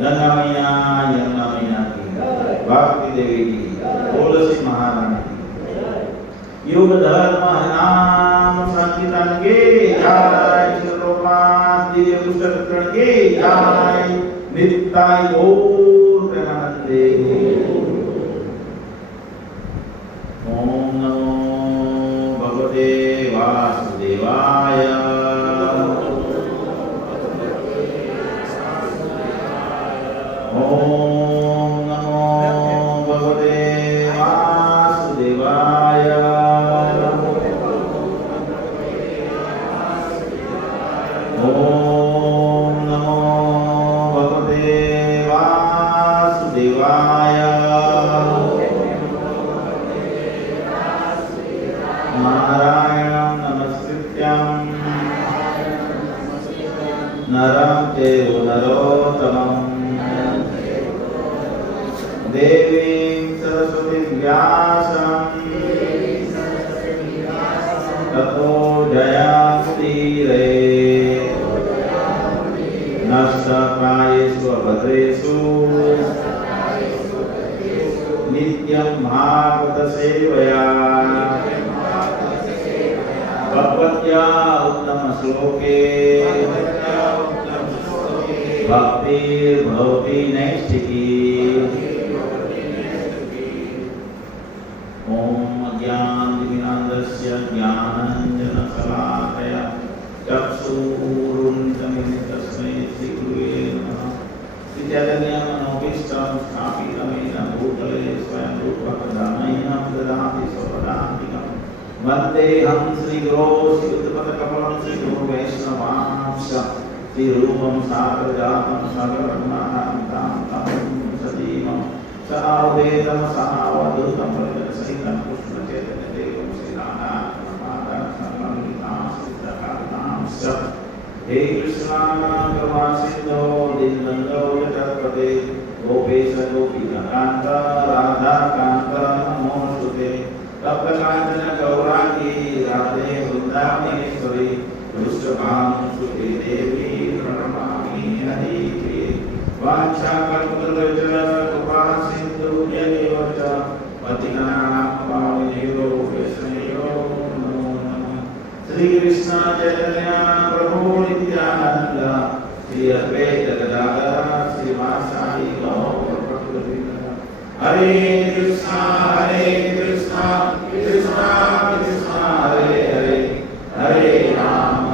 गंगा मैया यमुना मैया की, भक्ति देवी की, तुलसी महारानी की, युग धर्म नाम संकीर्तन के जय, सर्वपाप दिव्य पुस्तक के जय, नित्याय गौर प्रेमानंदे। ओम नमो भगवते वासुदेवाय। ओम नमो भगवते वासुदेवाय। ओम नमो भगवते वासुदेवाय। नारायणं नमस्कृत्यं नरं चैव नरोत्तमं देवीं सरस्वतीं व्यासं ततो जयमुदीरये। नष्टप्रायेषु भद्रेषु नित्यं भागवतसेवया भगवत्या उत्तम श्लोके भक्तिर्भवति नैष्ठिकी। ओम अज्ञानतिमिरान्धस्य ज्ञानाञ्जनशलाकया चक्षुरुन्मिलितं तस्मै श्रीगुरुवे नमः। श्रीचैतन्यमनोभीष्टं स्थापितमेन भूतले स्वयं रूपं दामह्यं ददाति स्वपदान्तिकम्। वन्देऽहं श्रीगुरो श्रीयुतपदकमलं श्रीगुरो वैष्णवांश श्रीरूपं साग्रजातं सकलगुणानां तं सजीवं सावधेतं सावधूतं सहितं कृष्णचैतन्यदेवं श्रीराधाकृष्णमादासंगीतांश्च। हे कृष्णा करुणा सिन्धो दीनबन्धो जगत्पते गोपेश गोपीकान्त राधाकान्त नमोऽस्तुते। तप्तकाञ्चन गौराङ्गी राधे वृन्दावनेश्वरी वृषभानुसुते देवी प्रणमामि हरिप्रिये। वाञ्छाकल्पतरुश्च कृपा सिन्धुभ्येव च पतितानां पावनेभ्यो वैष्णवेभ्यो नमो नमः। श्रीकृष्ण चैतन्य प्रभु नित्यानन्द श्री अद्वैत गदाधर श्रीवासादि गौर भक्तवृन्द। हरे कृष्णा कृष्णा कृष्णा हरे हरे, हरे राम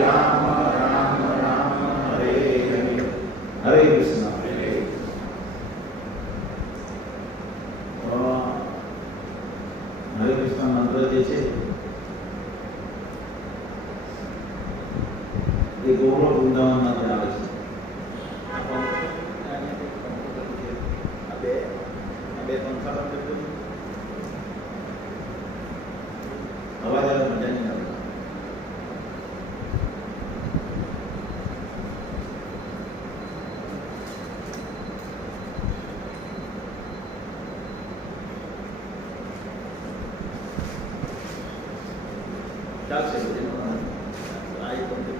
राम राम हरे हरे। हरे कृष्ण। हरे कृष्ण मंत्र जे छे એ ગૌરવ વૃંદાવનમાં આવે છે। બે પંખા બંધ કરી દો। અવાજ આવે મજા નહીં આવે। ચાલશે બધે આ એક બંધ કરી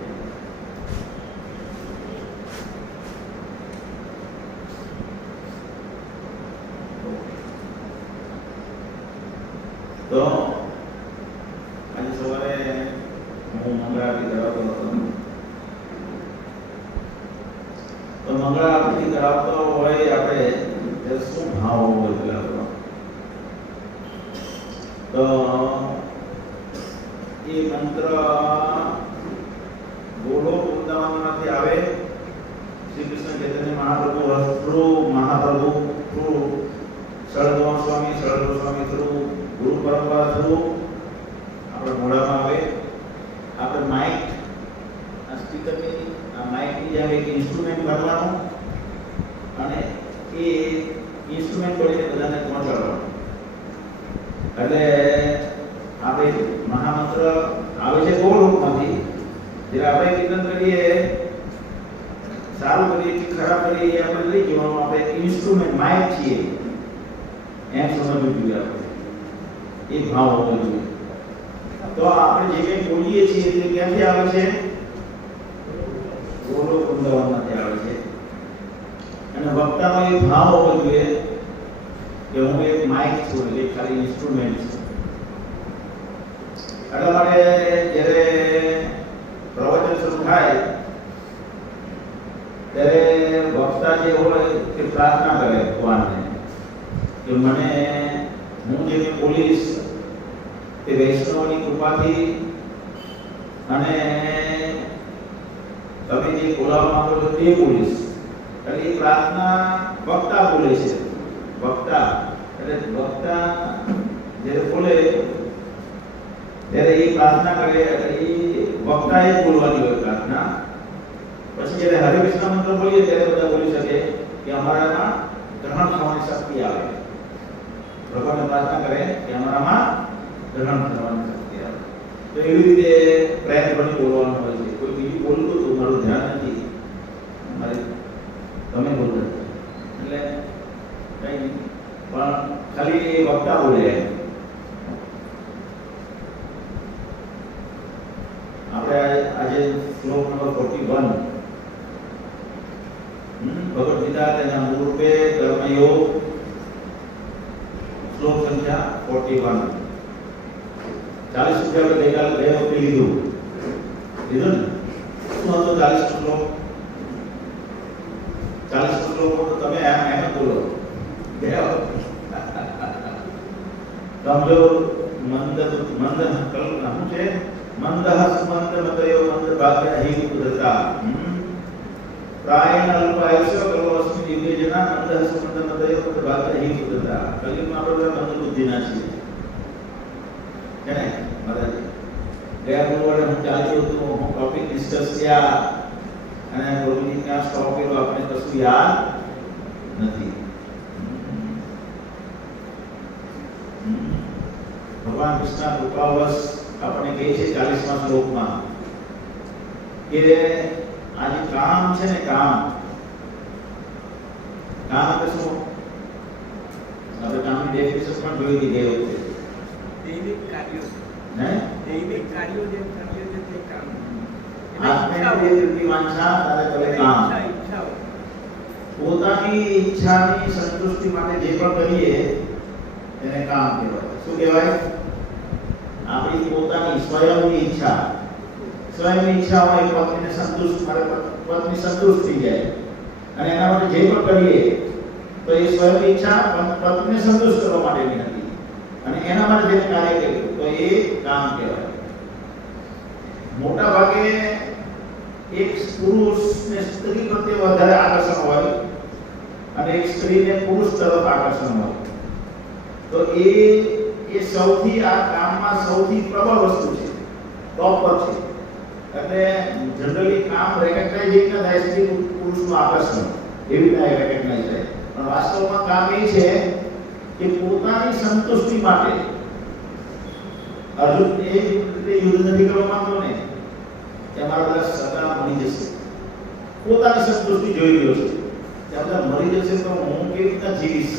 તો આજે સવારે હું મંગળા આરતી કરાવતો હતો। તો મંગળા આરતી કરાવતો હોય આપણે શું ભાવ હોવો જોઈએ આપણો? તો એ મંત્ર ગોલોક વૃંદાવનમાંથી આવે। શ્રી કૃષ્ણ ચૈતન્ય મહાપ્રભુ થ્રુ સળગોસ્વામી થ્રુ ગુરુ પરંપરા થ્રુ આપણે મોઢામાં આવે। આપણે માઇક આ સ્પીકરની આ માઇકની જેમ એક ઇન્સ્ટ્રુમેન્ટ બનવાનું અને એ ઇન્સ્ટ્રુમેન્ટ વડે બધાને પહોંચાડવાનું। એટલે આપણે મહામંત્ર આવે છે ગોલોકમાંથી। જ્યારે આપણે કીર્તન કરીએ સારું કરીએ કે ખરાબ કરીએ એ આપણે લઈ જવાનું। આપણે ઇન્સ્ટ્રુમેન્ટ માઇક છીએ એમ સમજવું જોઈએ આપણે। એ ભાવ હોવો જોઈએ। તો આપણે જે કંઈ બોલીએ છીએ તે ક્યાંથી આવે છે? ગોલોક વૃંદાવનમાંથી આવે છે। વક્તાનો એ ભાવ હોવો જોઈએ કે હું એક માઇક છું, એટલે ખાલી ઇન્સ્ટ્રુમેન્ટ છું. એટલા માટે જ્યારે પ્રવચન શરૂ થાય ત્યારે વક્તા જે હોય તે પ્રાર્થના કરે ભગવાનને કે મને હું જે બોલીશ તે વૈષ્ણવની કૃપાથી અને તમે જે બોલાવવા માંગો છો તે બોલીશ. એટલે એ પ્રાર્થના વક્તા બોલે છે. વક્તા એટલે વક્તા જ્યારે બોલે ત્યારે એ પ્રાર્થના કરે એટલે એ વક્તાએ બોલવાની હોય પ્રાર્થના. પછી જ્યારે હરે કૃષ્ણ મંત્ર બોલીએ ત્યારે બધા બોલી શકે કે અમારામાં ગ્રહણ થવાની શક્તિ આવે. ભગવાનને પ્રાર્થના કરે કે અમારામાં ગ્રહણ થવાની શક્તિ આવે. તો એવી રીતે પ્રયત્ન બની બોલવાનું હોય છે. કોઈ બીજું બોલતું તો મારું ધ્યાન નથી, મારે તમે બોલતા એટલે કઈ નહીં, પણ ખાલી વક્તા બોલે. આપણે આજે શ્લોક નંબર 41 ભગવદ ગીતા તેના મૂળરૂપે કર્મયોગ શ્લોક સંખ્યા 41. 40 રૂપિયા ગઈકાલે બે વખતે લીધું ને? શું હતો 40 શ્લોક? 40 શ્લોક તો તમે એમ બોલો બે સમજો. મંદ કલ્પના શું છે? મંદઃ સુમંદ મતયો મંદ ભાગ્ય હિ ઉદતા પ્રાયણ અલ્પ આયુષ્ય કલ્પસ્મિ દિવ્ય જના મંદઃ સુમંદ મતયો મંદ ભાગ્ય હિ ઉદતા. કલિયુગમાં આપણે મંદ બુદ્ધિના છીએ કે નહીં મહારાજ? ગયા ગુરુવારે હું ચાલ્યો હતો, હું ટોપિક ડિસ્કસ કર્યા અને ગુરુજી ક્યાં સ્ટોપ કર્યો આપણે કશું યાદ નથી. ભગવાન કૃષ્ણ કૃપાવશ આપણે કહે છે 40મા શ્લોકમાં કે આ જે કામ છે ને, કામ એટલે શું? આપણે કામની ડેફિનેશન પણ જોઈ હતી ગઈ વખતે. દૈનિક કાર્યો, હે? દૈનિક કાર્યો જે કરીએ છે તે કામ. આપને જે તૃપ્તિ વાંછા તારે કરે કામ. ઈચ્છાઓ પોતાની ઈચ્છાની સંતુષ્ટિ માટે જે પણ કરીએ એને કામ કહેવાય. શું કહેવાય? આપણી પોતાની સ્વયંની ઈચ્છા હોય, પત્નીને સંતુષ્ટ, મારે પત્ની સંતુષ્ટ થઈ જાય અને એના માટે જે પણ કરીએ તો એ સ્વયંની ઈચ્છા પત્નીને સંતુષ્ટ કરવા માટેની હતી અને એના માટે જે કાર્ય કર્યું તો એ કામ કહેવાય. મોટા ભાગે એક પુરુષને સ્ત્રી પ્રત્યે વધારે આકર્ષણ હોય અને એક સ્ત્રીને પુરુષ તરફ આકર્ષણ હોય તો એ સૌથી આ કામમાં સૌથી પ્રબળ વસ્તુ છે, ટોપ પર છે. એટલે જનરલી કામ રેકગ્નાઇઝ ન થાય સ્ત્રી પુરુષનું આકર્ષણ એવી રીતે રેકગ્નાઇઝ થાય, પણ વાસ્તવમાં કામ એ છે કે પોતાની સંતુષ્ટિ માટે અર્જુન એ રીતે યુદ્ધ નથી કરવા માંગતો ને કે અમારા બધા સગા મરી જશે, પોતાની સંતુષ્ટિ જોઈ રહ્યો છે કે બધા મરી જશે તો હું કેવી રીતના જીવીશ,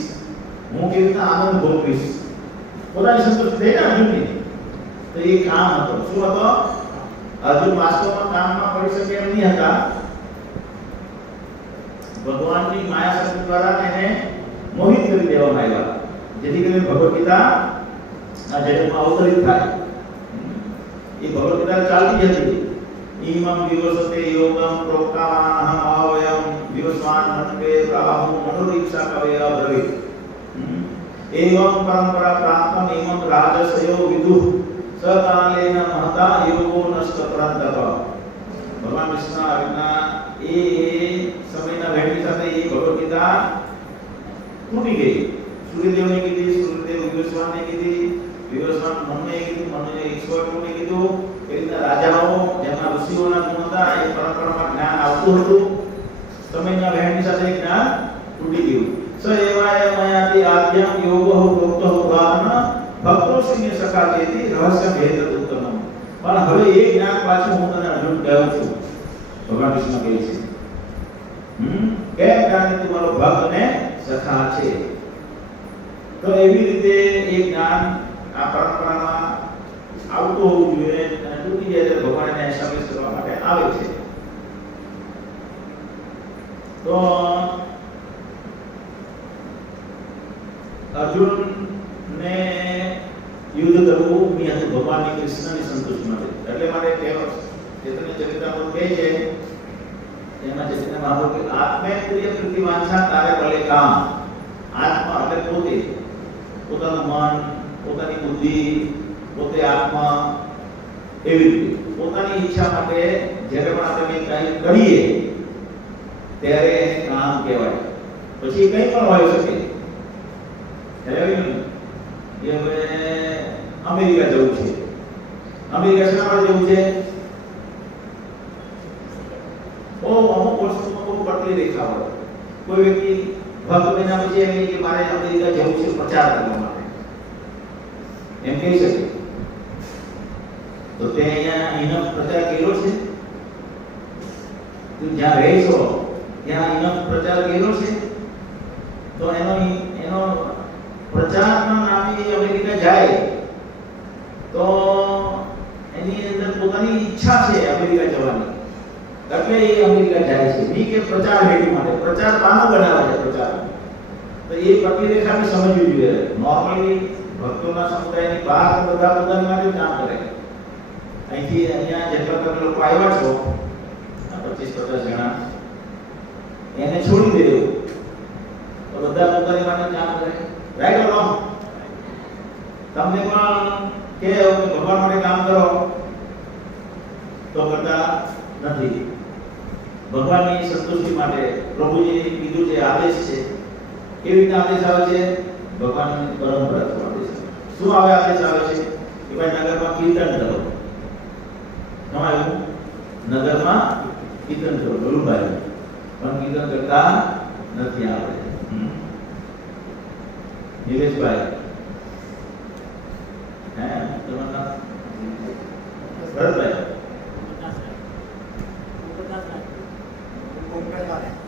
હું કેવી રીતના આનંદ ભોગવીશ. પોતાની સંતુષ્ટિ થઈ ને અર્જુનની, તો એ કામ હતો. શું હતો? અર્જુન વાસ્તવમાં કામમાં પડી શકે એમ નહીં હતા. ભગવાનની માયા શક્તિ દ્વારા એને મોહિત કરી દેવામાં આવ્યા જેથી કરીને ભગવદ ગીતા આ જગતમાં અવતરિત થાય. એ ભગવદ ગીતા ચાલતી હતી. ઈમં વિવસતે યોગમ પ્રોક્તાવાનહમ અવયમ વિવસ્વાન મન્વે પ્રાહુ મનોરીક્ષા કવે અબ્રવીત એવં પરંપરા પ્રાપ્તમ એવં રાજસયો વિદુઃ સકાલેન મહતા યોગો નષ્ટ પરંતપ. ભગવાન કૃષ્ણ આજ્ઞા એ સમયના વહેણી સાથે એ ભગવદ ગીતા તૂટી ગઈ. સૂર્યદેવને કીધી, સૂર્યદેવ વિવસ્વાનને કીધી, વિવસ્વાન મનુને કીધું, મનુએ ઈશ્વરને કીધું. એ રીતના રાજાઓ જેમના ઋષિઓના ગુણ હતા એ પરંપરામાં જ્ઞાન આવતું હતું. સમયના વહેણી સાથે જ્ઞાન તૂટી ગયું. સ એવાય મયાતિ આદ્યમ યોગો પ્રોક્તો પુરાણ ભક્તોશ્રીને સખાચેતી રહસ્ય ભેદ ઉત્તમ. પણ હવે એ જ્ઞાન પાછું હું તને અર્જુન કહું છું. ભગવાન કૃષ્ણ કહે છે કેમ? કારણ કે તમારો ભક્ત અને સખા છે. તો એવી રીતે એ જ્ઞાન આ પરંપરામાં આવતું હોવું જોઈએ અને તૂટી જાય ત્યારે ભગવાન એને એસ્ટાબ્લિશ કરવા માટે આવે છે. તો અર્જુનને યુદ્ધ કરવું એ હતું ભગવાનની કૃષ્ણની સંતુષ્ટિ માટે. એટલે માટે ચૈતન્ય ચરિતામૃત કહે છે એમાં ચૈતન્ય મહાપ્રભુ કે આત્મેન્દ્રિય પ્રતિવાંછા તારે ભલે કામ. આત્મા એટલે પોતે, પોતાનું મન, પોતાની બુદ્ધિ, પોતે આત્મા, એવી રીતે પોતાની ઈચ્છા માટે જ્યારે પણ આપણે કંઈ કરીએ ત્યારે એને કામ કહેવાય. પછી કંઈ પણ હોઈ શકે. કે હવે અમેરિકા જવું છે. અમેરિકા શા માટે જવું છે? અમુક વસ્તુમાં બહુ પટલી રેખા હોય. કોઈ વ્યક્તિ ભક્ત બન્યા પછી એમ કહે કે મારે અમેરિકા જવું છે પ્રચાર કરવા માટે, એમ કહી શકે. તો તે અહીંયા ઇનફ પ્રચાર કર્યો છે? તું જ્યાં રહે છો ત્યાં ઇનફ પ્રચાર કર્યો છે? તો એનો પ્રચારના નામે અમેરિકા જાય તો એની અંદર પોતાની ઈચ્છા છે અમેરિકા જવાની, એટલે એ અમેરિકા જાય છે. નહીં કે પ્રચાર હેતુ માટે. પ્રચાર પાનો બનાવે છે પ્રચાર. તો એ પટલી રેખાને સમજવી જોઈએ. નોર્મલી ભક્તોના સમુદાયની બહાર બધા પોતાની માટે કામ કરે. અહીંથી અહીંયા જેટલા તમે લોકો આવ્યા છો 25-50 જણા, એને છોડી દેવું તો બધા પોતાની માટે કામ કરે. Right or wrong? તમને પણ કે ભગવાન માટે કામ કરો તો કરતા નથી. ભગવાનની સંતુષ્ટિ માટે પ્રભુજીએ કીધું છે, આદેશ છે. કેવી રીતે આદેશ આવે છે? ભગવાનની પરંપરા આદેશ. શું આવે આદેશ આવે છે કે ભાઈ નગરમાં કીર્તન કરો. તમારું નગરમાં કીર્તન કરો. વલ્લુભાઈ પણ કીર્તન કરતા નથી આવડે. નિલેશભાઈ, હે તમારું નામ? ભરતભાઈ,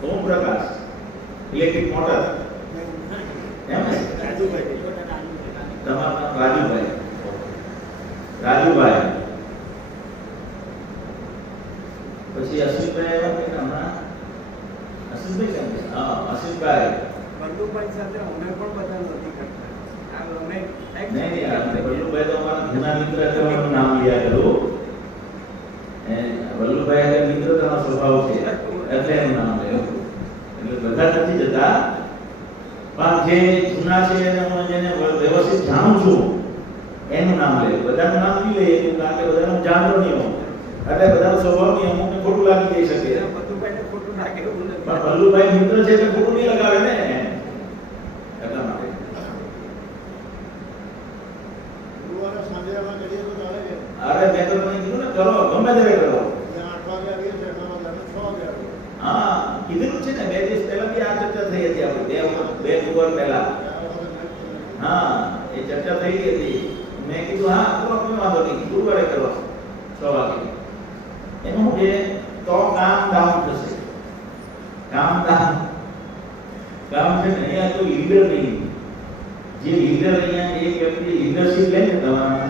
ઓમ પ્રકાશ, ઇલેક્ટ્રિક મોટર, એમ ને? તમારું નામ રાજુભાઈ. રાજુભાઈ પછી અશ્વિનભાઈ આવ્યા કે હમણાં? અશ્વિનભાઈ કેમ છે? હા, અશ્વિનભાઈ. વલ્લુભાઈ સાથે અમે પણ બધા નથી કરતા. આ અમે નહીં યાર, વલ્લુભાઈ તો અમારા ઘણા મિત્ર તમારું નામ યાદ કરું. વલ્લુભાઈ એટલે મિત્રતાનો સ્વભાવ છે એટલે એનું નામ લેવું. એટલે બધા નથી જતા, પણ જે જૂના છે એને હું જેને વ્યવસ્થિત જાણું છું એનું નામ લેવું. બધાનું નામ નહીં લઈએ કારણ કે બધાનું જાણતો નહીં હોઉં, એટલે બધાનો સ્વભાવ નહીં, અમુકને ખોટું લાગી જઈ શકે. વલ્લુભાઈને ખોટું લાગે એવું નથી. પણ વલ્લુભાઈ મિત્ર છે એટલે ખોટું નહીં લગાવે ને, એટલા માટે. અરે મેં તો તમને કીધું ને, કરો ગમે ત્યારે કરો. હા, કીધેલું છે ને. 2 દિવસ પહેલા બી આ ચર્ચા થઈ હતી આપણી, 2 ગુરુવાર પહેલા. હા, એ ચર્ચા થઈ ગઈ હતી. મેં કીધું હા કરો, કોઈ વાંધો નહીં, ગુરુવારે કરો 6 વાગે. એનું શું છે? તો કામ ડાઉન થશે. કામ છે ને અહીંયા તો લીડર નહીં. જે લીડર અહીંયા એક વ્યક્તિ લીડરશિપ લે ને તમારા,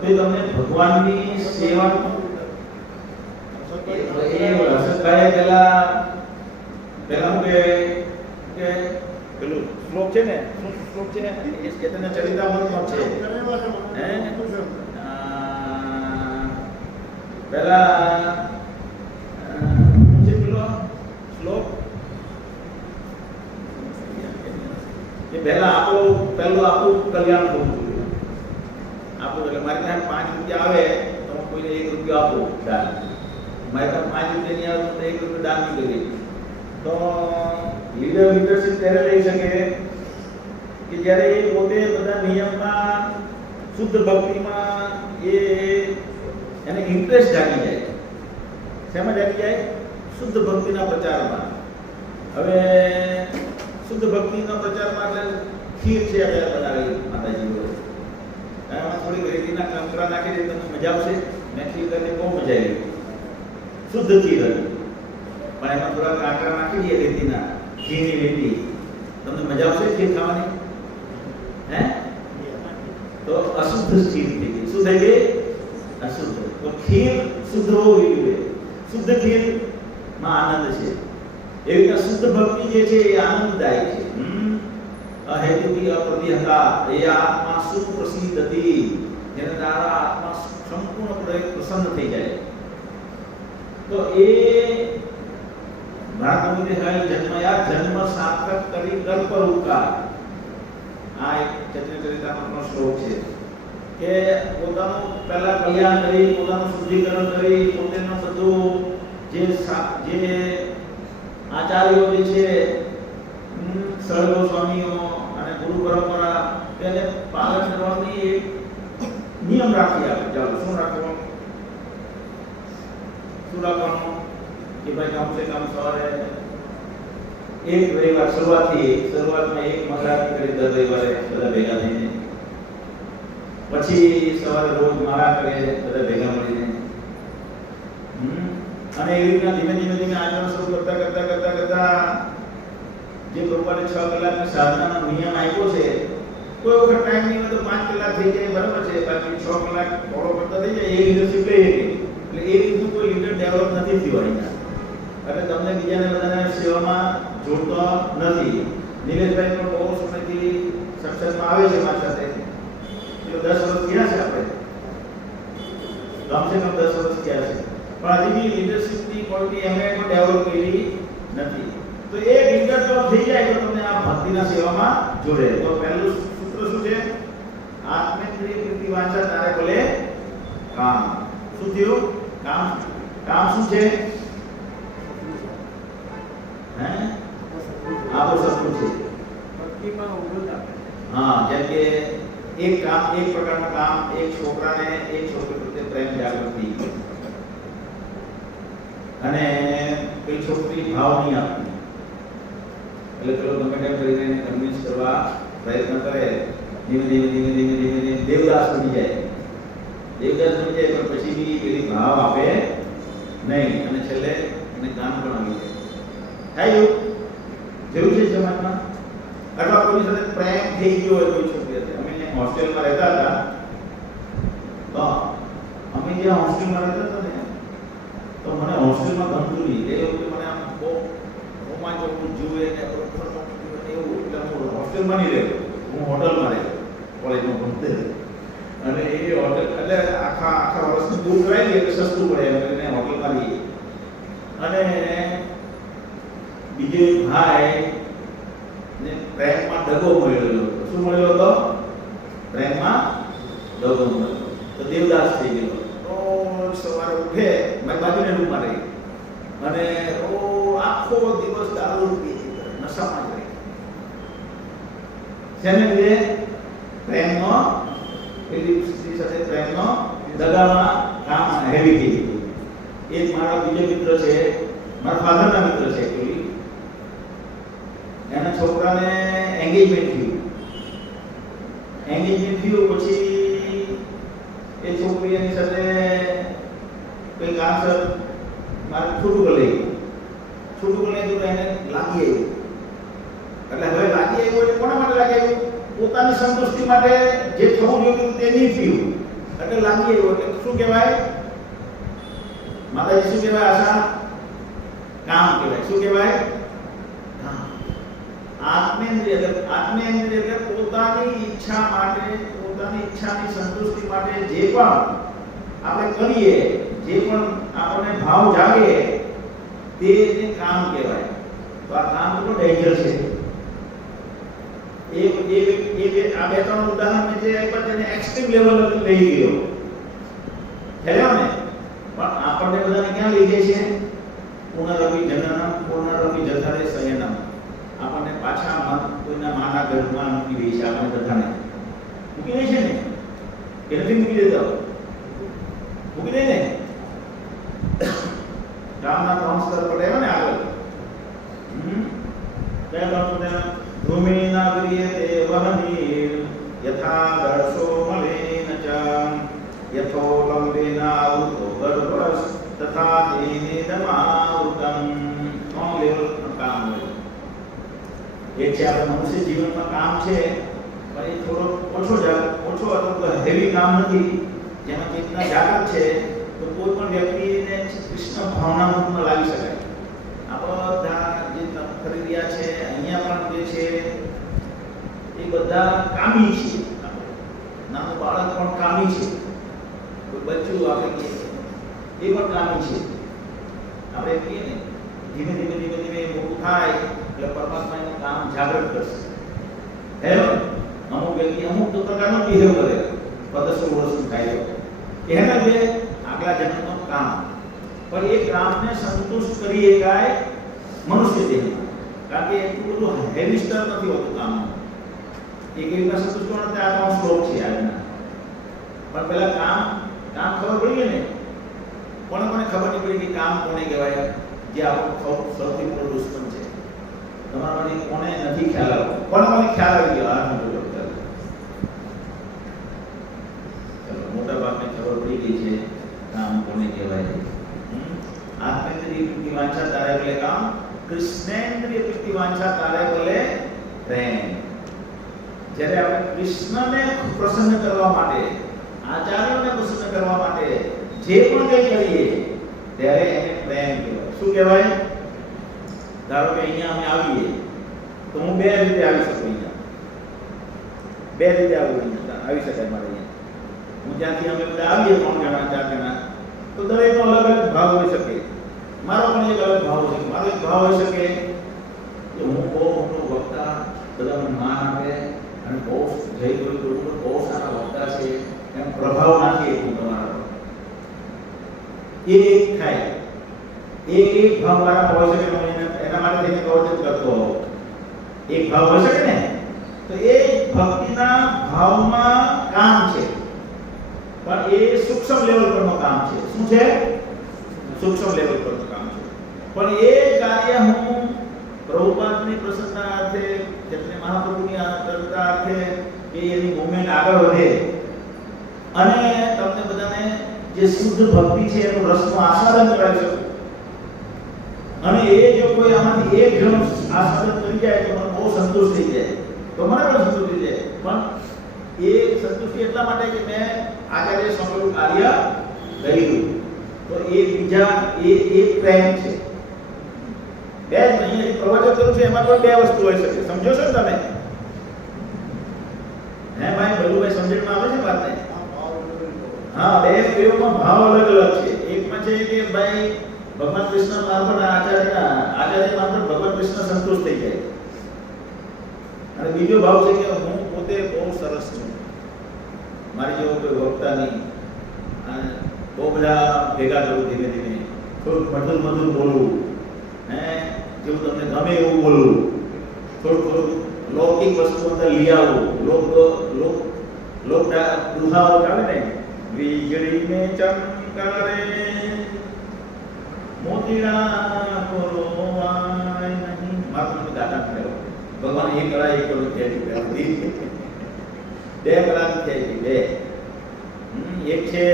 તો તમને ભગવાનની સેવા હર્ષદભાઈ પેલા હું કે પેલું શ્લોક છે ને, શું શ્લોક છે? એ ચૈતન્ય ચરિતામૃતમાં છે. પેલા જે પેલો શ્લોક એ પહેલું આપણું કલ્યાણ થવું જોઈએ. આપણું એટલે મારી પાસે 5 રૂપિયા આવે તો હું કોઈને 1 રૂપિયો આપું દાન. મારી પાસે 5 રૂપિયા નહીં આવે તો 1 રૂપિયો દાન નહીં કરી. તો લીડરશિપ ત્યારે લઈ શકે કે જ્યારે એ પોતે બધા નિયમમાં, શુદ્ધ ભક્તિમાં એને ઇન્ટરેસ્ટ જાગી જાય. શેમાં જાગી જાય? શુદ્ધ ભક્તિના પ્રચારમાં. હવે શુદ્ધ ભક્તિના પ્રચારમાં એટલે ખીર છે આપણે બનાવેલી માતાજી જોડે. એમાં થોડી રેતીના કંકરા નાખી દે, તમને મજા આવશે. મેં ખીર કરીને બહુ મજા આવી. શુદ્ધ ખીર હતી, પણ એમાં થોડા કાંકરા નાખી દઈએ રેતીના, ઘીની રેતી. તમને મજા આવશે ખીર ખાવાની? હે? તો અશુદ્ધ ખીર થઈ ગઈ. શું થઈ ગઈ? અશુદ્ધ. તો ખીર શુદ્ધ હોવી જોઈએ. શુદ્ધ ખીરમાં આનંદ છે. એવી રીતે શુદ્ધ ભક્તિ જે છે એ આનંદદાયી છે. અહેતુકી અપ્રતિહતા એ આત્મા સુપ્રસિદ્ધતી જેને દ્વારા આત્મા સંપૂર્ણપણે પ્રસન્ન થઈ જાય. તો એ ભાગવતે કહ્યું જન્મયા જન્મ સાર્થક કરી કલ્પ ઉપકાર. આ એક ચરિતામૃતનો શ્લોક છે કે પોતાનું પહેલા કલ્યાણ કરી, પોતાનું શુદ્ધિકરણ કરી, પોતાનું બધું જે આચાર્યો જે છે સર્વ સ્વામીઓ અને ગુરુ પરંપરા તેને પાલન કરવાની એક નિયમ રાખી આપે. ચાલો શું રાખવાનું કે ભાઈ કમસે કમ સવારે એક રવિવાર શરૂઆતમાં એક મંગળારતી કરી દર રવિવારે બધા ભેગા થઈને, પછી સવારે રોજ માળા કરે બધા ભેગા મળીને, અને એવી રીતના ધીમે ધીમે આચરણ શરૂ કરતા જે પ્રમાણે 6 કલાકની સાધનાનો નિયમ આપ્યો છે, કોઈ વખત ટાઈમ નહીં હોય તો 5 કલાક થઈ જાય, બરાબર છે, બાકી 6 કલાક ફોલો કરતા થઈ જાય. એ લીડરશિપ લઈએ એટલે એ રીતનું કોઈ લીડર ડેવલપ નથી થયું અહીંયા. એટલે તમને બીજાને બધાને સેવામાં જોડતો નથી. નિલેશભાઈ પણ બહુ સમયથી સત્સંગમાં આવે છે મારી સાથે, 10 વર્ષ થયા છે, આપણે કમસે કમ 10 વર્ષ થયા છે, પણ હજી બી લીડરશિપની ક્વોલિટી એમણે પણ ડેવલપ કરી નથી. તો એ લીડર જો થઈ જાય તો તમને આ ભક્તિના સેવામાં જોડે. તો પહેલું સૂત્ર શું છે? આત્મેન્દ્રિય પ્રીતિ વાંચા તારે બોલે કામ. શું થયું? કામ શું છે? હે આ તો સત્ય છે. ભક્તિમાં અવરોધ આપે. હા, જેમ કે એક પ્રકારનું કામ, એક છોકરાને એક છોકરી પ્રત્યે પ્રેમ જાગૃતિ, અને કોઈ છોકરી ભાવ નહીં આપતી એટલે પેલો ગમે તેમ કરીને એને કન્વિન્સ કરવા પ્રયત્ન કરે, ધીમે ધીમે દેવદાસ બની જાય. પણ પછી બી પેલી ભાવ આપે નહીં, અને છેલ્લે એને કામ પણ આવી જાય. થાય જેવું છે સમાજમાં. અથવા કોઈ સાથે પ્રેમ થઈ ગયો હોય કોઈ છોકરી સાથે. અમે હોસ્ટેલમાં રહેતા હતા, તો અમે જ્યાં હોસ્ટેલમાં રહેતા હતા ને, તો મને હોસ્ટેલમાં ગમતું નહીં. એ વખતે મને આમ બહુ રોમાંચક જોઈએ ને એવું, એટલે હું હોસ્ટેલમાં નહીં રહેતો, હું હોટલમાં રહેતો કોલેજમાં ભણતે. અને એ હોટેલ એટલે આખા વર્ષની દૂર કરાવી એટલે સસ્તું પડે એમ કરીને હોટલમાં રહીએ. અને બીજો એક ભાઈ ને પ્રેમમાં દગો મળેલો. શું મળેલો હતો? પ્રેમમાં દગો મળેલો. તો દેવદાસ થઈ ગયો. રોજ સવારે ઉઠે, મારી બાજુને રૂમમાં રહી, અને આખો દિવસ દારૂ પી, નશામાં જ રહી. જેને લીધે પ્રેમનો, પેલી સ્ત્રી સાથે પ્રેમનો દગામાં કામ હેવી થઈ ગયું. એક મારા બીજો મિત્ર છે, મારા ફાધરના મિત્ર છે એકચ્યુઅલી. એના છોકરાને એંગેજમેન્ટ થયું. પછી એ છોકરી એની સાથે કોઈ કારણસર મારે છૂટું કરી તો એને લાગી આવ્યું. એટલે હવે લાગી આવ્યું એટલે કોના માટે લાગી આવ્યું? પોતાની સંતુષ્ટિ માટે જે થવું જોઈએ તે નહીં થયું એટલે લાગી આવ્યું. એટલે શું કહેવાય? માતાજી શું કહેવાય? આશા કામ કહેવાય. શું કહેવાય? આત્મેન્દ્રિય એટલે પોતાની ઈચ્છા માટે, પોતાની ઈચ્છાની સંતુષ્ટિ માટે જે પણ આપણે કરીએ, જે પણ આપણને ભાવ જાગે તે કામ કહેવાય. તો આ કામ તો ડેન્જર છે. આ બે ત્રણ ઉદાહરણ જે આપ્યા તેને એક્સ્ટ્રીમ લેવલ લઈ ગયો, ખ્યાલ ને? પણ આપણને બધાને ક્યાં લઈ જાય છે? પુનરપી જનનમ પુનરપી જઠરે શયનમ. આપણને પાછા કોઈના માના ગર્ભમાં મૂકી દે છે. આપણે બધાને મૂકી દે છે ને? કે નથી મૂકી દેતો? મૂકી દે ને. કામના 3 સ્તર પર આવ્યા ને આગળ. ધૂમિના ક્રિયતે વહનીર યથા દર્શો મલેન ચ યથો લંબેના આવૃતો ગર્ભસ તથા દેનેદમાવૃતમ. 3 લેવલનું કામ હોય. એક છે આપણે મનુષ્ય જીવનમાં કામ છે, પણ એ થોડો ઓછો અથવા હેવી કામ નથી, જેમાં ચેતના જાગૃત છે. તો કોઈ પણ વ્યક્તિને કૃષ્ણ ભાવના મુક્તમાં લાવી શકાય. આ બધા જે તમે કરી રહ્યા છે અહીંયા પણ જે છે એ બધા કામી છે. નાનું બાળક પણ કામી છે, કોઈ બચ્ચું આપણે કહીએ એ પણ કામી છે. આપણે કહીએ ને ધીમે ધીમે ધીમે ધીમે મોટું થાય એટલે પરમાત્મા એનું કામ જાગૃત કરશે. અમુક વ્યક્તિ અમુક પ્રકારનો બિહેવ કરે 15 વર્ષ થાય એના જે આગલા જન્મનું કામ, પણ એ કામને સંતુષ્ટ કરી એકાય મનુષ્ય દેહમાં, કારણ કે એટલું બધું હેવી સ્તર નથી હોતું કામ. એ કેવી રીતે સંતુષ્ટ કરવાનો આ શ્લોક છે આજના. પણ પેલા કામ ખબર પડી ગઈ ને, કોને ખબર નહીં પડી કે કામ કોને કહેવાય, જે આપણું સૌથી મોટો દુશ્મન છે. તમારામાંથી કોને નથી ખ્યાલ આવ્યો? કોને ખ્યાલ આવી ગયો? આ મોટો ડોક્ટર. ચલો, મોટા ભાગને ખબર પડી ગઈ છે કામ કોને કહેવાય. આત્મેન્દ્રિય પ્રીતિ વાંછા તારે બોલે કામ, કૃષ્ણેન્દ્રિય પ્રીતિ વાંછા તારે બોલે પ્રેમ. જ્યારે આપણે કૃષ્ણને પ્રસન્ન કરવા માટે, આચાર્યોને પ્રસન્ન કરવા માટે જે પણ કંઈ કરીએ ત્યારે એને પ્રેમ કહેવાય. શું કહેવાય? ધારો કે અહીંયા અમે આવીએ તો હું બે રીતે આવી શકું. અહીંયા બે રીતે આવી શકાય મારે. અહીંયા હું જ્યાંથી અમે બધા આવીએ 3 જણા 4 જણા, તો દરેકનો અલગ અલગ ભાવ હોઈ શકે. મારો પણ એક અલગ ભાવ હોય શકે. મારો એક ભાવ હોઈ શકે કે હું બહુ મોટો વક્તા, બધા મને માન આપે અને બહુ જય ગુરુ બહુ સારા વક્તા છે એમ પ્રભાવ નાખીએ હું તમારા એક થાય. એક ભાવ મારા હોઈ શકે, એના માટે થઈને પ્રવચન કરતો હોઉં. એક ભાવ હોઈ શકે ને, તો એ ભક્તિના ભાવમાં કામ છે, પણ એ સૂક્ષ્મ લેવલ પરનું કામ છે. શું છે? સૂક્ષ્મ લેવલ પરનું કામ છે. પણ એ કાર્ય હું પ્રભુપાદની પ્રસન્નાર્થે, ચૈતન્ય મહાપ્રભુની આનંદતાર્થે કે એની મૂવમેન્ટ આગળ વધે અને તમને બધાને જે શુદ્ધ ભક્તિ છે એનું રસનું આસ્વાદન કરાવી શકું. અને એ જો કોઈ આમાંથી એક જણ આસ્વાદન કરી જાય તો મને બહુ સંતોષ થઈ જાય, તો મને પણ સંતોષ થઈ જાય. પણ એ સંતુષ્ટિ એટલા માટે કે મેં આચાર્ય સ્વામીનું કાર્ય કર્યું, તો એ બીજા એ પ્રેમ છે. બે જ નહીં, પ્રવચન કરું છું એમાં કોઈ બે વસ્તુ હોઈ શકે. સમજો છો ને તમે? હે ભાઈ ભલુભાઈ, સમજણમાં આવે છે વાતને? હા, બે પ્રયોગમાં ભાવ અલગ અલગ છે. એકમાં છે કે ભાઈ ભગવાન કૃષ્ણ મારફત આચાર્ય મારફત ભગવાન કૃષ્ણ સંતોષ થઈ જાય. અને બીજો ભાવ છે કે હું પોતે બહુ સરસ છું, મારી જેવો કોઈ વક્તા નહીં, અને બહુ બધા ભેગા કરું, ધીમે ધીમે થોડુંક મધુર બોલવું, જેવું તમને ગમે એવું બોલવું, થોડુંક લૌકિક વસ્તુ અંદર લઈ આવવું. લોક દુહાઓ ચાલે ને, વીજળી ને ચમકારે મોતીડા કોરોવાય નહીં. મારું દાદા કર્યો ભગવાન એક કળા એક કળો થયા બે કળા થઈ બે. એક છે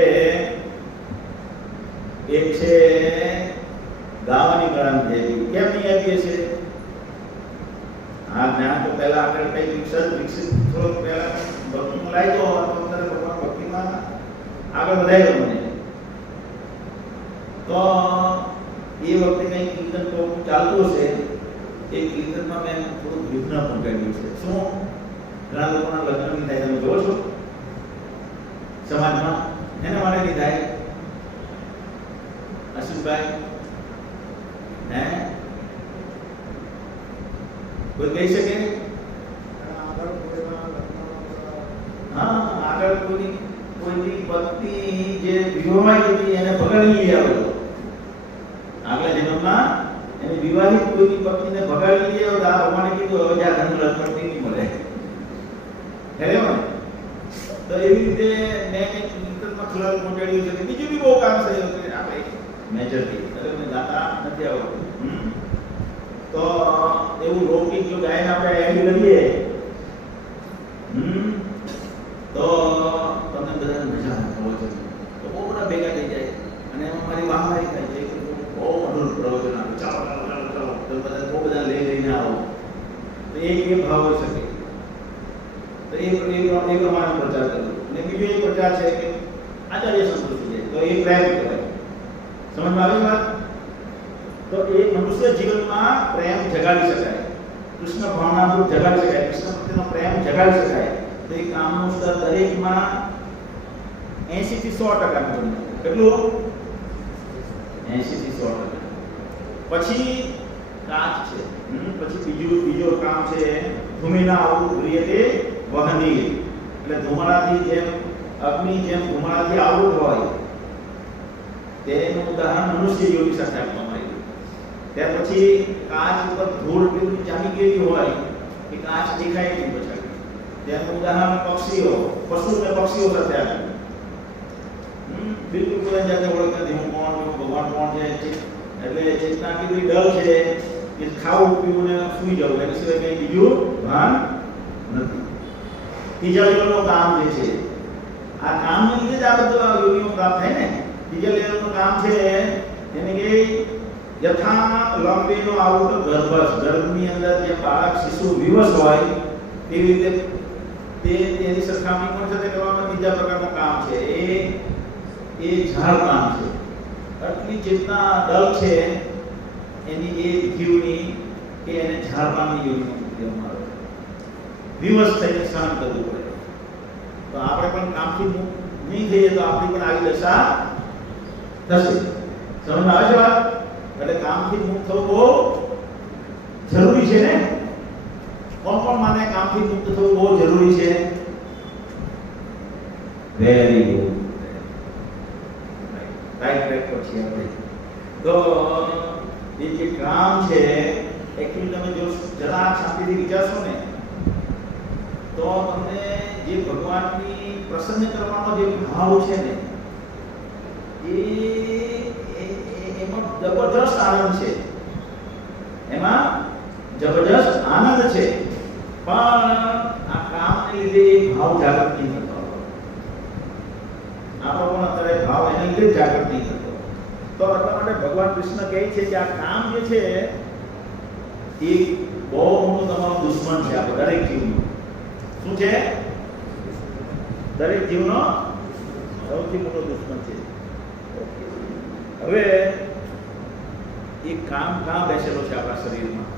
ગાવાની કળા થઈ. કેમ નહીં આપીએ છે? આ જ્ઞાન તો પહેલા આપણે કઈ વિકસિત થોડોક પહેલા ભક્તિમાં લાવી દો, અત્યારે ભગવાન ભક્તિમાં આગળ વધારી દો મને. તો એ વખતે કંઈ કીર્તન તો ચાલતું હશે, એ કીર્તનમાં મેં થોડું વિઘ્ન પણ કર્યું છે. શું? ઘણા લોકોના લગ્ન નહીં થાય, તમે જોવો છો સમાજમાં, એના માટે નહીં થાય. અશુભાઈ કોઈ કહી શકે? હા, આગળ કોઈની પત્ની જે વિવાહિત હતી એને ભગાડી લઈ આવ્યો. આગલા જન્મમાં એની વિવાહિત કોઈની પત્નીને ભગાડી લઈ આવ્યો. આ ભગવાને કીધું હવે જ્યાં ધન લક્ષ્મણ નહીં મળે. હેરે તો એવી રીતે મેં કીર્તનમાં ખલાલ પહોંચાડ્યું છે. બીજું બી બહુ કામ થયું છે આપણે મેજરથી, એટલે મેં ગાતા નથી આવડતું. તો એવું લૌકિક જો ગાયન આપણે એડ કરીએ તો તમને બધાને મજા આવે. તો બહુ બધા ભેગા થઈ જાય અને એમાં મારી વાહવાહી થાય છે કે બહુ મધુર પ્રવચન આવે, ચાલો તો બધા બહુ બધા લઈને આવો. તો એ ભાવ હોઈ શકે. તો એ પ્રમાણે પ્રચાર કરવો. અને બીજો એક પ્રચાર છે કે આચાર્ય સંતોષી જાય, તો એ પ્રેમ કહેવાય. સમજમાં આવી વાત? તો એ મનુષ્ય જીવનમાં પ્રેમ જગાડી શકાય. કૃષ્ણ ભાવનામૃત જગાડી શકાય, કૃષ્ણ પ્રત્યેનો પ્રેમ જગાડી શકાય, તો એ કામનું સ્તર દરેકમાં 80 થી 100% નું બને. કેટલું? 80 થી 100%. પછી કાચ છે, પછી બીજો કામ છે ધૂમિના આવૃત ક્રિયતે વહની, એટલે ધુમાડાથી જેમ અગ્નિ જેમ ધુમાડાથી આવૃત હોય તેનું ઉદાહરણ મનુષ્ય યોગી સાથે આપવામાં આવ્યું. ત્યાર પછી કાચ ઉપર ધૂળ પીળું જામી ગયેલી હોય કે કાચ દેખાય નહીં પછી, તેનું ઉદાહરણ પક્ષીઓ, પશુ અને પક્ષીઓ સાથે આપ્યું. બિલકુલ કોઈ જાતે ઓળખ નથી હું કોણ છું, ભગવાન કોણ છે, એટલે ચેતના કેટલી ડર છે કે ખાવું પીવું ને સૂઈ જવું, એના સિવાય કંઈ બીજું ભાન નથી. ત્રીજા લેવલનું કામ જે છે, આ કામને લીધે જ આ બધું યોગીઓ પ્રાપ્ત થાય ને. ત્રીજા લેવલનું કામ છે એને કે યથા લંબેનો આવૃત ગર્ભસ્થ, ગર્ભની અંદર જે બાળક શિશુ વિવશ હોય તેવી રીતે તેની સરખામણી કોણ સાથે કરવામાં બીજા પ્રકારનું કામ છે, એ ઝાડ કામ છે. આટલી ચેતના દળ છે એની એ જીવની કે એને ઝાડપાનની યોગીમાં મૂકી દેવામાં આવે, વિવશ થઈને સહન કરવું પડે. તો આપણે પણ કામથી મુક્ત નહીં થઈએ તો આપણી પણ આવી દશા થશે. સમજ આવે છે વાત? એટલે કામથી મુક્ત થવું બહુ જરૂરી છે ને. કોણ કોણ માને કામથી મુક્ત થવું બહુ જરૂરી છે? વેરી ગુડ, રાઈટ ટ્રેક પર છીએ આપણે. તો એ જે કામ છે એકચ્યુઅલી તમે જો જરા શાંતિથી વિચારશો ને તો તમને જે ભગવાનની પ્રસન્ન કરવાનો જે ભાવ છે ને એમાં જબરદસ્ત આનંદ છે, એમાં જબરદસ્ત આનંદ છે. પણ આ કામને લીધે ભાવ જાગૃત નહીં થતો. આપણો પણ અત્યારે ભાવ એના લીધે જાગૃત નહીં થતો. તો એટલા માટે ભગવાન કૃષ્ણ કહે છે કે આ કામ જે છે એ બહુ મોટું તમારું દુશ્મન છે. આપણે દરેક જીવનું શું છે? દરેક જીવનો સૌથી મોટો દુશ્મન છે. હવે એ કામ કાં બેસેલો છે આપણા શરીરમાં?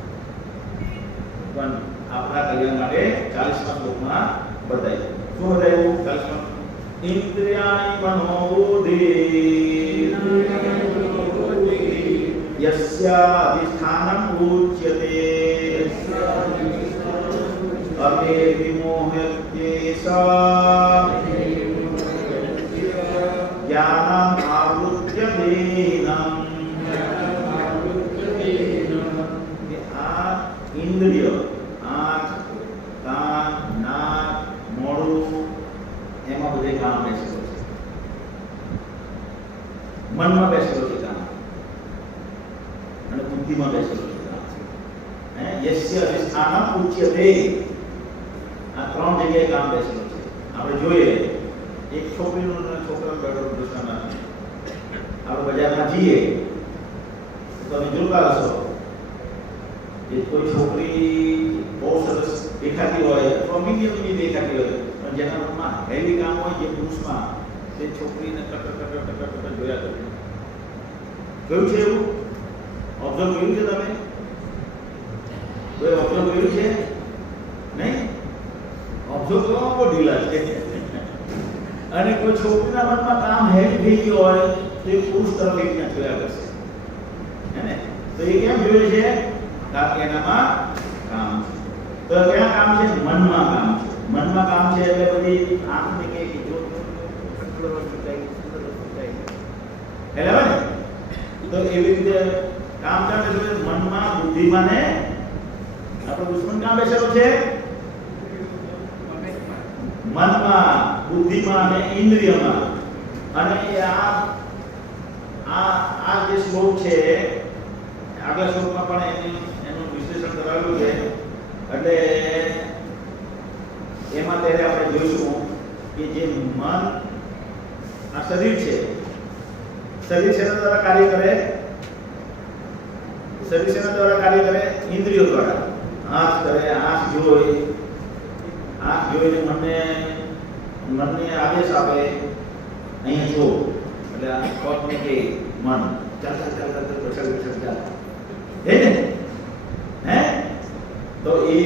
ભગવાન આપણા કલ્યાણ માટે 40મા શ્લોકમાં બતાવ્યું. શું બતાવ્યું? 40મા ઇન્દ્રિયાણિ મનોબુદ્ધિ યસ્યા અધિષ્ઠાનં ઉચ્યતે અતે વિમોહ્યત્યેષા જ્ઞાનં આવૃત્ય દેનં. આ ઇન્દ્રિય આંખ, કાન, નાક, મોઢું એમાં બધે કામ બેસેલો છે, મનમાં બેસેલો છે કામ, અને બુદ્ધિમાં બેસેલો છે કામ. યસ્ય અધિષ્ઠાનં ઉચ્યતે, આ ત્રણ જગ્યાએ કામ બેસેલો છે. આપણે જોઈએ એક છોકરીનું અને છોકરાનું બેઠો દૃષ્ટાંત. આપણે બજારમાં જઈએ તો તમે જોતા હશો કે કોઈ છોકરી બહુ સરસ દેખાતી હોય અથવા મીડિયમ દેખાતી હોય, પણ જેના મનમાં હેવી કામ હોય જે પુરુષમાં, તે છોકરીને કટર જોયા કરે. જોયું છે એવું? ઓબ્ઝર્વ કર્યું છે તમે? કોઈ ઓબ્ઝર્વ કર્યું છે? નહીં? ઓબ્ઝર્વ કરવામાં બહુ ઢીલા છે. અને કોઈ છોકરીના મનમાં કામ હેવી થઈ ગયું હોય તો એ પુરુષ તરફ એકને જોયા કરશે, હે ને? તો એ કેમ જોયું છે? કારણ કે એનામાં કામ છે. તો ક્યાં કામ છે? મનમાં કામ છે. મનમાં કામ છે એટલે બધી આંખને કે જો કંટ્રોલ સુટાઈ એટલે ને. તો એવી રીતે કામ ચાલે છે મનમાં, બુદ્ધિમાં ને આપણો દુશ્મન કામ બેસેલો છે મનમાં, બુદ્ધિમાં અને ઇન્દ્રિયમાં. અને આ જે શ્લોક છે આગલા શ્લોકમાં પણ એનું વિશ્લેષણ કરાવેલું છે. એટલે એમાં ત્યારે આપણે જોઈશું કે જે મન, આ શરીર છે, શરીર શેના દ્વારા કાર્ય કરે? શરીર શેના દ્વારા કાર્ય કરે? ઇન્દ્રિયો દ્વારા. આંખ કરે, આંખ જોઈને મનને આદેશ આપે અહીંયા જો, એટલે આ પગને કે મન ચાલ ચાલ ચાલ ચાલ ચાલ ચાલ. હે ને? હે? તો એ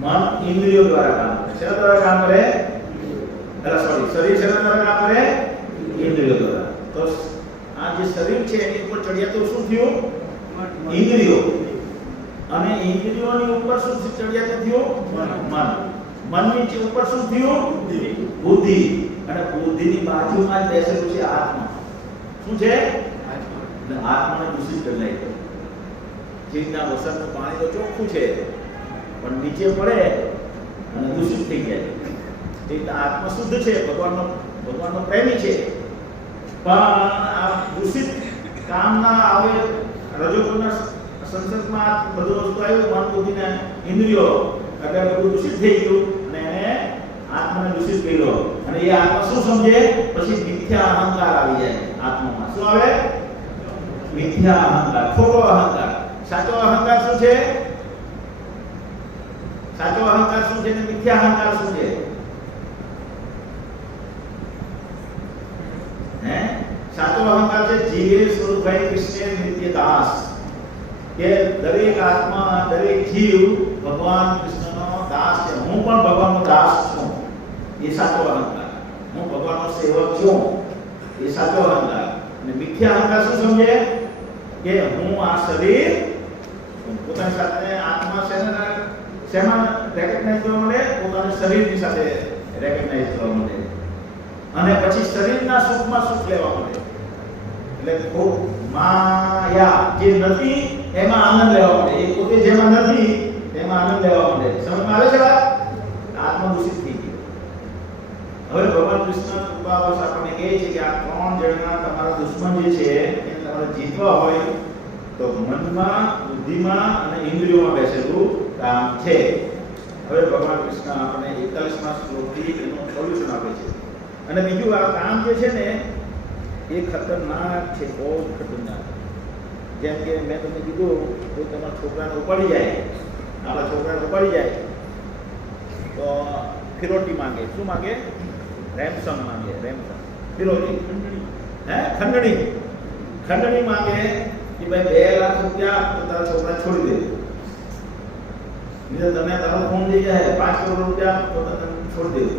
મન ઇન્દ્રિયો દ્વારા કામ કરે. શેના દ્વારા કામ કરે? શરીર શેના દ્વારા કામ કરે? ઇન્દ્રિયો દ્વારા. તો આ જે શરીર છે એની ઉપર ચડ્યા તો શું થયું? ઇન્દ્રિયો. અને ઇન્દ્રિયોની ઉપર શું ચડ્યા તો થયું? મન. મનની ઉપર શું થયું? બુદ્ધિ. અને બુદ્ધિની બાજુમાં જ બેસેલું છે આત્મા. શું છે? આત્માને દૂષિત કરી નાખ્યો. જીવના વરસાદનું પાણી તો ચોખ્ખું છે પણ નીચે પડે અને દૂષિત થઈ જાય. એ આત્મા શુદ્ધ છે, ભગવાનનો પ્રેમી છે, પણ આ દૂષિત કામના આવે રજોગુણના સંસર્ગમાં બધું વસ્તુ આવ્યું, મન બુદ્ધિને ઇન્દ્રિયો, એટલે બધું દૂષિત થઈ ગયું અને એને આત્માને દૂષિત કર્યો. અને એ આત્મા શું સમજે? પછી મિથ્યા અહંકાર આવી જાય આત્મામાં. શું આવે? મિથ્યા અહંકાર, ખોટો અહંકાર. સાચો અહંકાર શું છે? સાચો અહંકાર શું છે ને મિથ્યા અહંકાર શું છે? હે? સાચો અહંકાર છે જીવે સ્વરૂપભાઈ કૃષ્ણ નિત્ય દાસ. કે દરેક આત્મા, દરેક જીવ ભગવાન કૃષ્ણનો દાસ છે. હું પણ ભગવાનનો દાસ છું. એ સાચો અહંકાર. હું ભગવાનનો સેવક છું. એ સાચો અહંકાર. અને મિથ્યા અહંકાર શું સમજે? કે હું આ શરીર, પોતાની સાથે આત્મા શેમાં રેકગ્નાઇઝ કરવા મળે? પોતાના શરીરની સાથે રેકગ્નાઇઝ કરવા મળે. અને પછી શરીરના સુખમાં સુખ લેવા મળે. એટલે ખૂબ માયા જે નથી એમાં આનંદ લેવા મળે. એ પોતે જેમાં નથી એમાં આનંદ લેવા મળે. સમજમાં આવે છે વાત? આત્મા દૂષિત થઈ ગઈ. હવે ભગવાન કૃષ્ણ કૃપાવશ આપણને કહે છે કે આ ત્રણ જણના તમારા દુશ્મન જે છે એને તમારે જીતવા હોય તો મનમાં, બુદ્ધિમાં અને ઇન્દ્રિયોમાં બેસેલું કામ છે. હવે ભગવાન કૃષ્ણ આપણને 41મા શ્લોકથી એનું સોલ્યુશન આપે છે. અને બીજું આ કામ જે છે ને એ ખતરનાક છે, બહુ ખતરનાક. જેમ કે મેં તમને કીધું કોઈ તમારા છોકરાને ઉપાડી જાય, આપણા છોકરાને ઉપાડી જાય તો ફિરોટી માંગે. શું માંગે? રેમસમ માંગે. રેમસમ, ફિરોટી, ખંડણી. ખંડણી માંગે કે ભાઈ 2 લાખ રૂપિયા તો તારા છોકરા છોડી દે. બીજા તને તારો ફોન લઈ જાય 5 કરોડ રૂપિયા તો તને છોડી દે.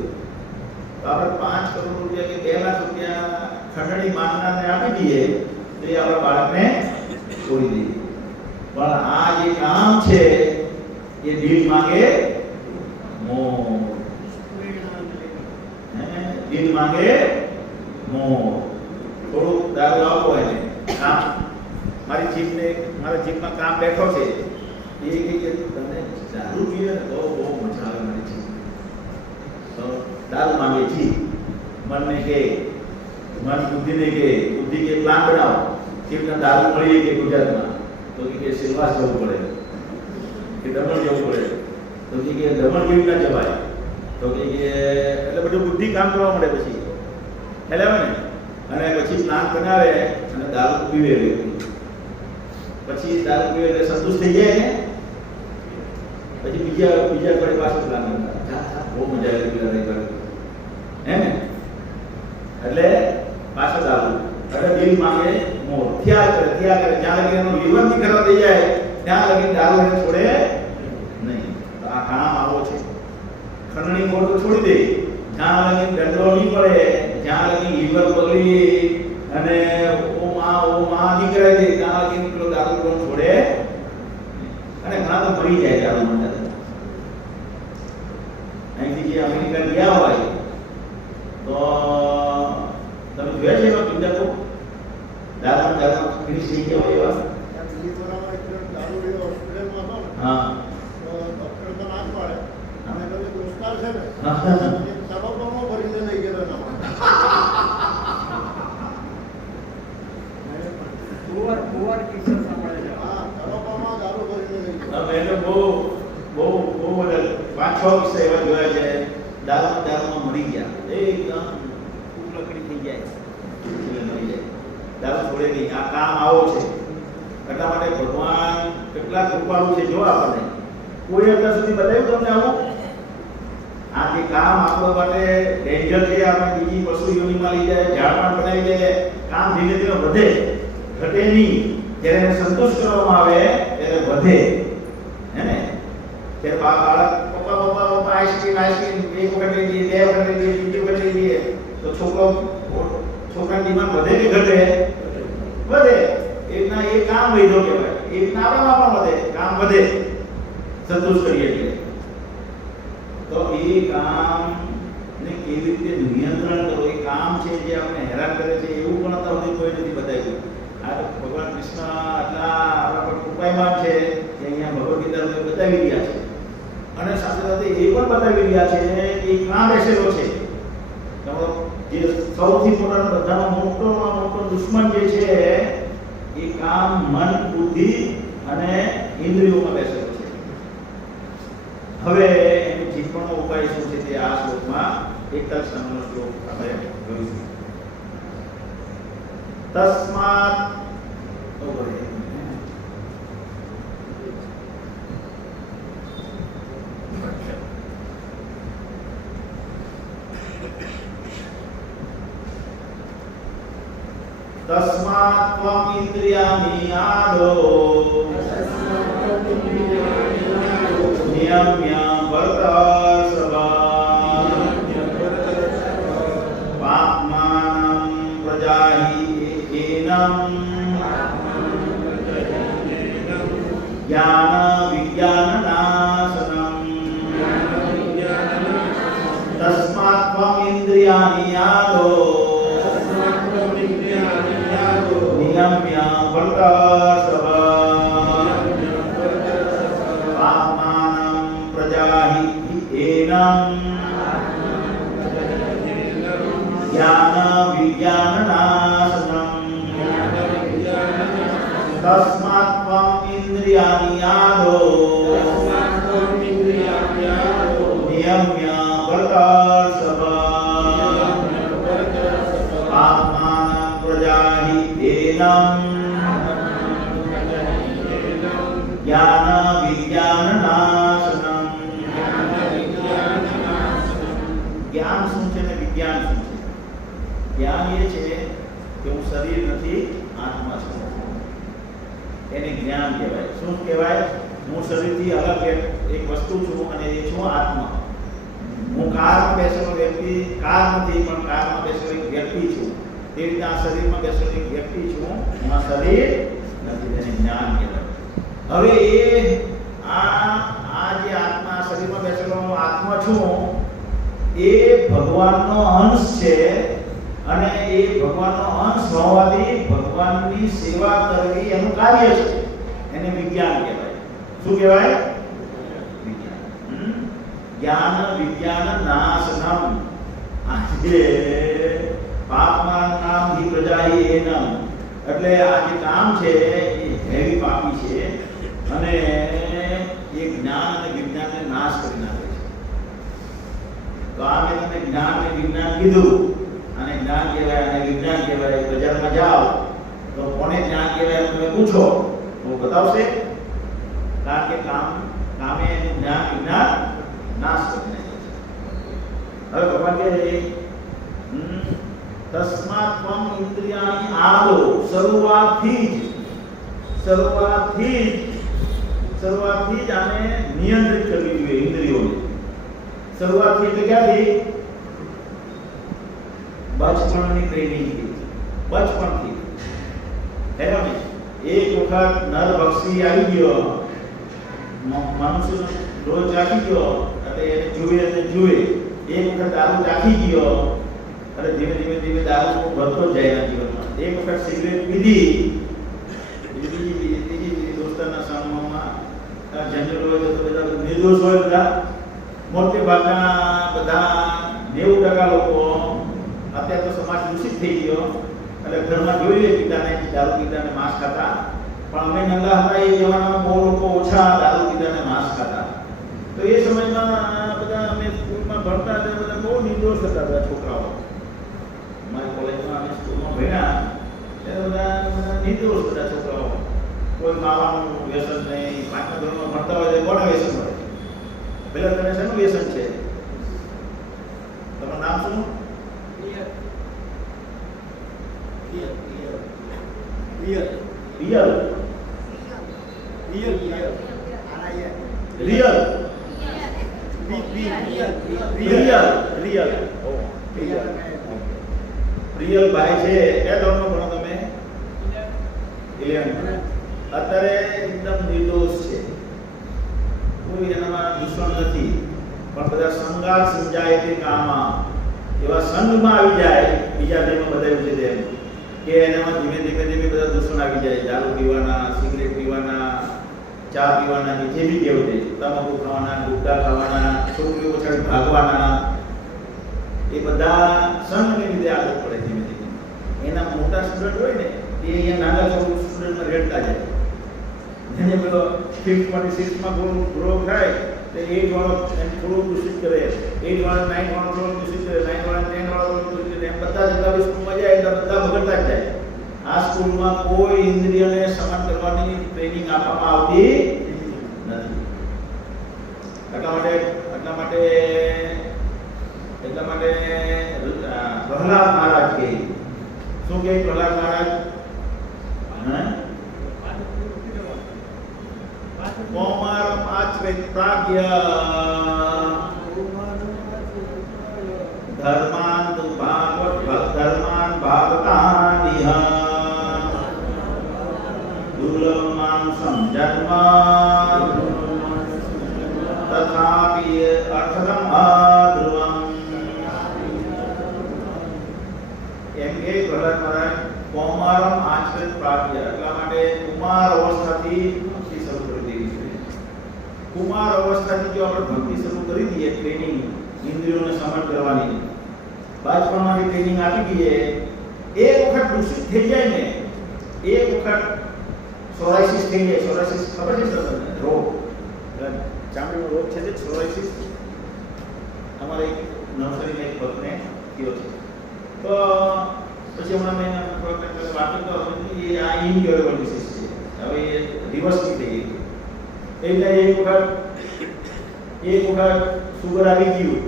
તો આપણે 5 કરોડ રૂપિયા કે 2 લાખ રૂપિયા ખંડણી માંગનારને આપી દઈએ તો એ આપણા બાળકને છોડી દઈએ. પણ આ જે કામ છે એ દિલ માંગે મોહ. દિલ માંગે મોહ. થોડું દારૂ આપો એને, કામ મારી જીભમાં કામ બેઠો છે એ કે તમને દારૂ પીએ ને તો બહુ મજા આવે મારી જીભ. તો દારૂ માંગે જીભ. મનને કે, મન બુદ્ધિને કે, બુદ્ધિ કે પ્લાન બનાવો કે દારૂ મળીએ કે ગુજરાતમાં તો કે સિલવાસ જવું પડે કે દમણ જવું પડે તો કે દમણ કેવી ના જવાય તો કે એટલે બધું બુદ્ધિ કામ કરવા મળે પછી ખ્યાલ આવે ને. અને પછી પ્લાન બનાવે અને દારૂ પીવે વ્યક્તિ. પછી દારૂ પીવે એટલે સંતુષ્ટ થઈ જાય ને પછી બીજા પડે પાછો પ્લાન બનાવે. બહુ મજા આવે પેલા રવિવારે હે ને. એટલે પાછો દારૂ. એટલે દિલ માંગે મોર. થયા કરે જ્યાં લગી એનો લીવર ની ખરાબ થઈ જાય ત્યાં લગી દારૂ એને છોડે નહીં. તો આ કામ આવો છે. ખંડણી ખોટ તો છોડી દે. જ્યાં લગી દંડો નહીં પડે, જ્યાં લગી લીવર બગડી અને ઓ માં નહીં કરાય દે ત્યાં લગી પેલો દારૂ કોણ છોડે. અને ઘણા તો મરી જાય દારૂ માટે. અહીંથી જે અમેરિકા ગયા હોય તો તમે જોયા છે એવા પિંજાકો દારૂ ફિનિશ થઈ ગયા હોય એવા. હા ડોક્ટર તો ના પાડે અને તમે દોસ્તાર છે ને હા તબક્કામાં ભરીને લઈ ગયેલો કુંવર કિસ્સો સાંભળે છે. હા, તબક્કામાં દારૂ ભરીને લઈ ગયેલો. એટલે બહુ બધા 5-6 કિસ્સા એવા જોયા છે. દારૂમાં મરી ગયા એકદમ લકડી થઈ જાય મરી જાય. દારૂ છોડે નહીં. આ કામ આવો છે. એટલા માટે ભગવાન કેટલા કૃપાળુ છે જો આપણને. કોઈ અત્યાર સુધી બતાવ્યું તમને આવું? આ જે કામ આપણા માટે ડેન્જર છે, આપણે બીજી પશુ યોનિમાં લઈ જાય, ઝાડપાન બનાવી દે, કામ ધીરે ધીરે વધે, ઘટે નહીં. જ્યારે એને સંતોષ કરવામાં આવે ત્યારે વધે હે ને. ત્યારે બાળક પપ્પા પપ્પા પપ્પા આઈસ્ક્રીમ એક વખત લઈ લઈએ, બે વખત લઈ લઈએ, બીજી વખત લઈ લઈએ, તો છોકરાની ડિમાન્ડ વધે કે ઘટે? વધે. એકના એક કામ વધ્યો કહેવાય, એકના આપણામાં પણ વધે, કામ વધે સંતુષ્ટ કરીએ એટલે. તો એ કામ ને કેવી રીતે નિયંત્રણ કરવું, એ કામ છે જે આપણે હેરાન કરે છે, એવું પણ અત્યાર સુધી કોઈ નથી બતાવ્યું. આ તો ભગવાન કૃષ્ણ આટલા આપણા પર કૃપાયમાન છે કે અહીંયા ભગવદ ગીતામાં બતાવી રહ્યા છે. અને સાથે સાથે એ પણ બતાવી રહ્યા છે કે કામ બેસેલો છે. તમારો જે સૌથી મોટા બધાનો મોટો દુશ્મન જે છે એ કામ, મન, બુદ્ધિ અને ઇન્દ્રિયોમાં બેસેલો છે. હવે એની જીતવાનો ઉપાય શું છે તે આ શ્લોકમાં એક જ નામનો શ્લોક આપણે જોઈશું. તસ્માત તસ્માત ત્વમ ઇન્દ્રિયાણિ આદો નિયમ્ય વર્તસ્વ પાપ્માનં પ્રજાહિ એનં જ્ઞાન વિજ્ઞાનનાશનં તસ્માત ત્વમ ઇન્દ્રિયાણિ આદો નિયમ્ય વર્તસ્વ પાપ્માનં પ્રજાહિ એનં જ્ઞાન વિજ્ઞાનનાશનં તસ્માત ત્વમ ઇન્દ્રિયાણિ આદો નિયમ્ય વર્તસ્વ પાપ્માનં પ્રજાહિ એનં જ્ઞાન વિજ્ઞાનનાશનં. જ્ઞાન શું છે ને વિજ્ઞાન શું છે? જ્ઞાન એ છે કે હું શરીર નથી, આત્મા છું, એને જ્ઞાન કહેવાય. શું કહેવાય? હું શરીરથી અલગ એક વસ્તુ છું અને એ છું આત્મા. હું કારમાં બેસેલો વ્યક્તિ કાર નથી, પણ કારમાં બેસેલો એક વ્યક્તિ છું. તે રીતે આ શરીરમાં બેસેલો એક વ્યક્તિ છું, હું આ શરીર નથી, તેને જ્ઞાન કહેવાય. હવે એ આ જે આત્મા શરીરમાં બેસેલો આત્મા છું એ ભગવાનનો અંશ છે અને એ ભગવાનનો અંશ હોવાથી ભગવાનની સેવા કરવી એનું કાર્ય છે. એને વિજ્ઞાન કહેવાય. શું કહેવાય? વિજ્ઞાન. જ્ઞાન વિજ્ઞાનનાશનમ. આજે પાપમાન નામ હિ પ્રજાહિ એનમ, એટલે આ જે કામ છે એ હેવી પાપી છે અને એ જ્ઞાન અને વિજ્ઞાનને નાશ કરી નાખે છે. તો આ મેં તમને જ્ઞાન અને વિજ્ઞાન કીધું, અને જ્ઞાન કહેવાય અને વિજ્ઞાન કહેવાય. બજારમાં જાઓ તો કોને જ્ઞાન કહેવાય એમ તમે પૂછો તો બતાવશે, કારણ કે કામે એનું જ્ઞાન વિજ્ઞાન નાશ કરી નાખે છે. હવે ભગવાન કહે છે તસ્માત ત્વમ ઇન્દ્રિયાણિ આદો. શરૂઆતથી જ આને નિયંત્રિત કરવી જોઈએ ઇન્દ્રિયોને. શરૂઆતથી એટલે ક્યાંથી? બચપણની ટ્રેનિંગથી, બચપણથી. બરાબર. એક વખત નરભક્ષી આવી ગયો, મનુષ્યનો રોજ ચાખી ગયો, એટલે એને જુએ. એક વખત દારૂ ચાખી ગયો, અને ધીમે ધીમે દારૂ વધતો જ જાય એના જીવનમાં. એક વખત સિગરેટ પીધી, બીજી દોસ્તારના સામમાં જનરલ હોય તો બધા નિર્દોષ હોય, બધા મોટે ભાગના બધા 90% લોકો. અત્યારે તો સમાજ દૂષિત થઈ ગયો, એટલે ઘરમાં જોઈએ પિતાને દારૂ પીતાને માંસ ખાતા, પણ અમે નંગા હતા એ જમાનામાં બહુ લોકો ઓછા દારૂ પીતાને માંસ ખાતા. તો એ સમયમાં બધા અમે સ્કૂલમાં ભણતા હતા, બધા બહુ નિર્દોષ હતા બધા છોકરાઓ. અમારી કોલેજમાં અમે સ્કૂલમાં ભણ્યા ત્યારે બધા નિર્દોષ બધા છોકરાઓ. કોઈ માવાનું વ્યસન નહીં. 5મા ધોરણમાં ભણતા હોય તો કોને વ્યસન હોય? પેલા તને શેનું વ્યસન છે? તમારું નામ શું? રિયલ. પ્રિયલ પ્રિયલ ઓ પ્રિયલ પ્રિયલ ભાઈ છે એ ધોરણમાં ભણો તમે 11 અત્યારે એકદમ નિર્દોષ છે, કોઈ એનામાં દુશ્મન નથી, પણ બધા સંગાર સમજાય તે કામમાં એવા સંઘમાં આવી જાય બીજા દેવમાં બધાયું છે તેમ કે એનામાં ધીમે ધીમે બધા દુશ્મન આવી જાય, દારૂ પીવાના, સિગરેટ પીવાના, ચા પીવાના, જે બી કેવું છે, તમાકુ ખાવાના, ગુટખા ખાવાના, છોકરીઓ પાછળ ભાગવાના, એ બધા સંઘને લીધે આદત પડે ધીમે ધીમે. એના મોટા સ્ટુડન્ટ હોય ને એ અહીંયા નાના સ્ટુડન્ટમાં રેડતા જાય, એને પેલો 5th માંથી 6th માં ગ્રો થાય તો 8 વાળો એને થોડું દૂષિત કરે, 8 વાળો 9 વાળો થોડું દૂષિત કરે, 9 વાળો 10 વાળો દૂષિત કરે, એમ બધા જેટલા સ્કૂલમાં જાય એટલે બધા બગડતા જ જાય. આ સ્કૂલમાં કોઈ ઇન્દ્રિયને સમાન કરવાની ટ્રેનિંગ આપવામાં આવતી નથી. એટલા માટે પ્રહલાદ મહારાજ કહે, શું કહે પ્રહલાદ મહારાજ? કૌમાર આચરિત પ્રાજ્ઞ ધર્માન ભાગવતાનિહ દુર્લભમાનુષં જન્મ તથાપિ અર્થમ અધ્રુવમ. એમ કે પ્રહલાદ મહારાજ કૌમારમ આચરિત પ્રાજ્ઞ, એટલા માટે કુમાર અવસ્થાથી ભક્તિ શરૂ કરી દેવી જોઈએ. કુમાર અવસ્થાથી જો આપણે ભક્તિ શરૂ કરી દઈએ, ટ્રેનિંગ ઇન્દ્રિયોને સમજ કરવાની, બાળપણમાંથી ટ્રેનિંગ આપી દઈએ, એક વખત દૂષિત થઈ જાય ને, એક વખત સોરાયસિસ થઈ જાય. સોરાયસિસ ખબર છે તમને? રોગ, ચામડીનો રોગ છે તે સોરાયસિસ. અમારે એક નર્સરીમાં એક ભક્તને થયો છે, તો પછી હમણાં મેં વાત કરતો એ આ ઇનક્યોરેબલ ડિસીઝ છે, હવે એ રિવર્સ થઈ ગઈ. એટલે એક વખત સુગર આવી ગયું,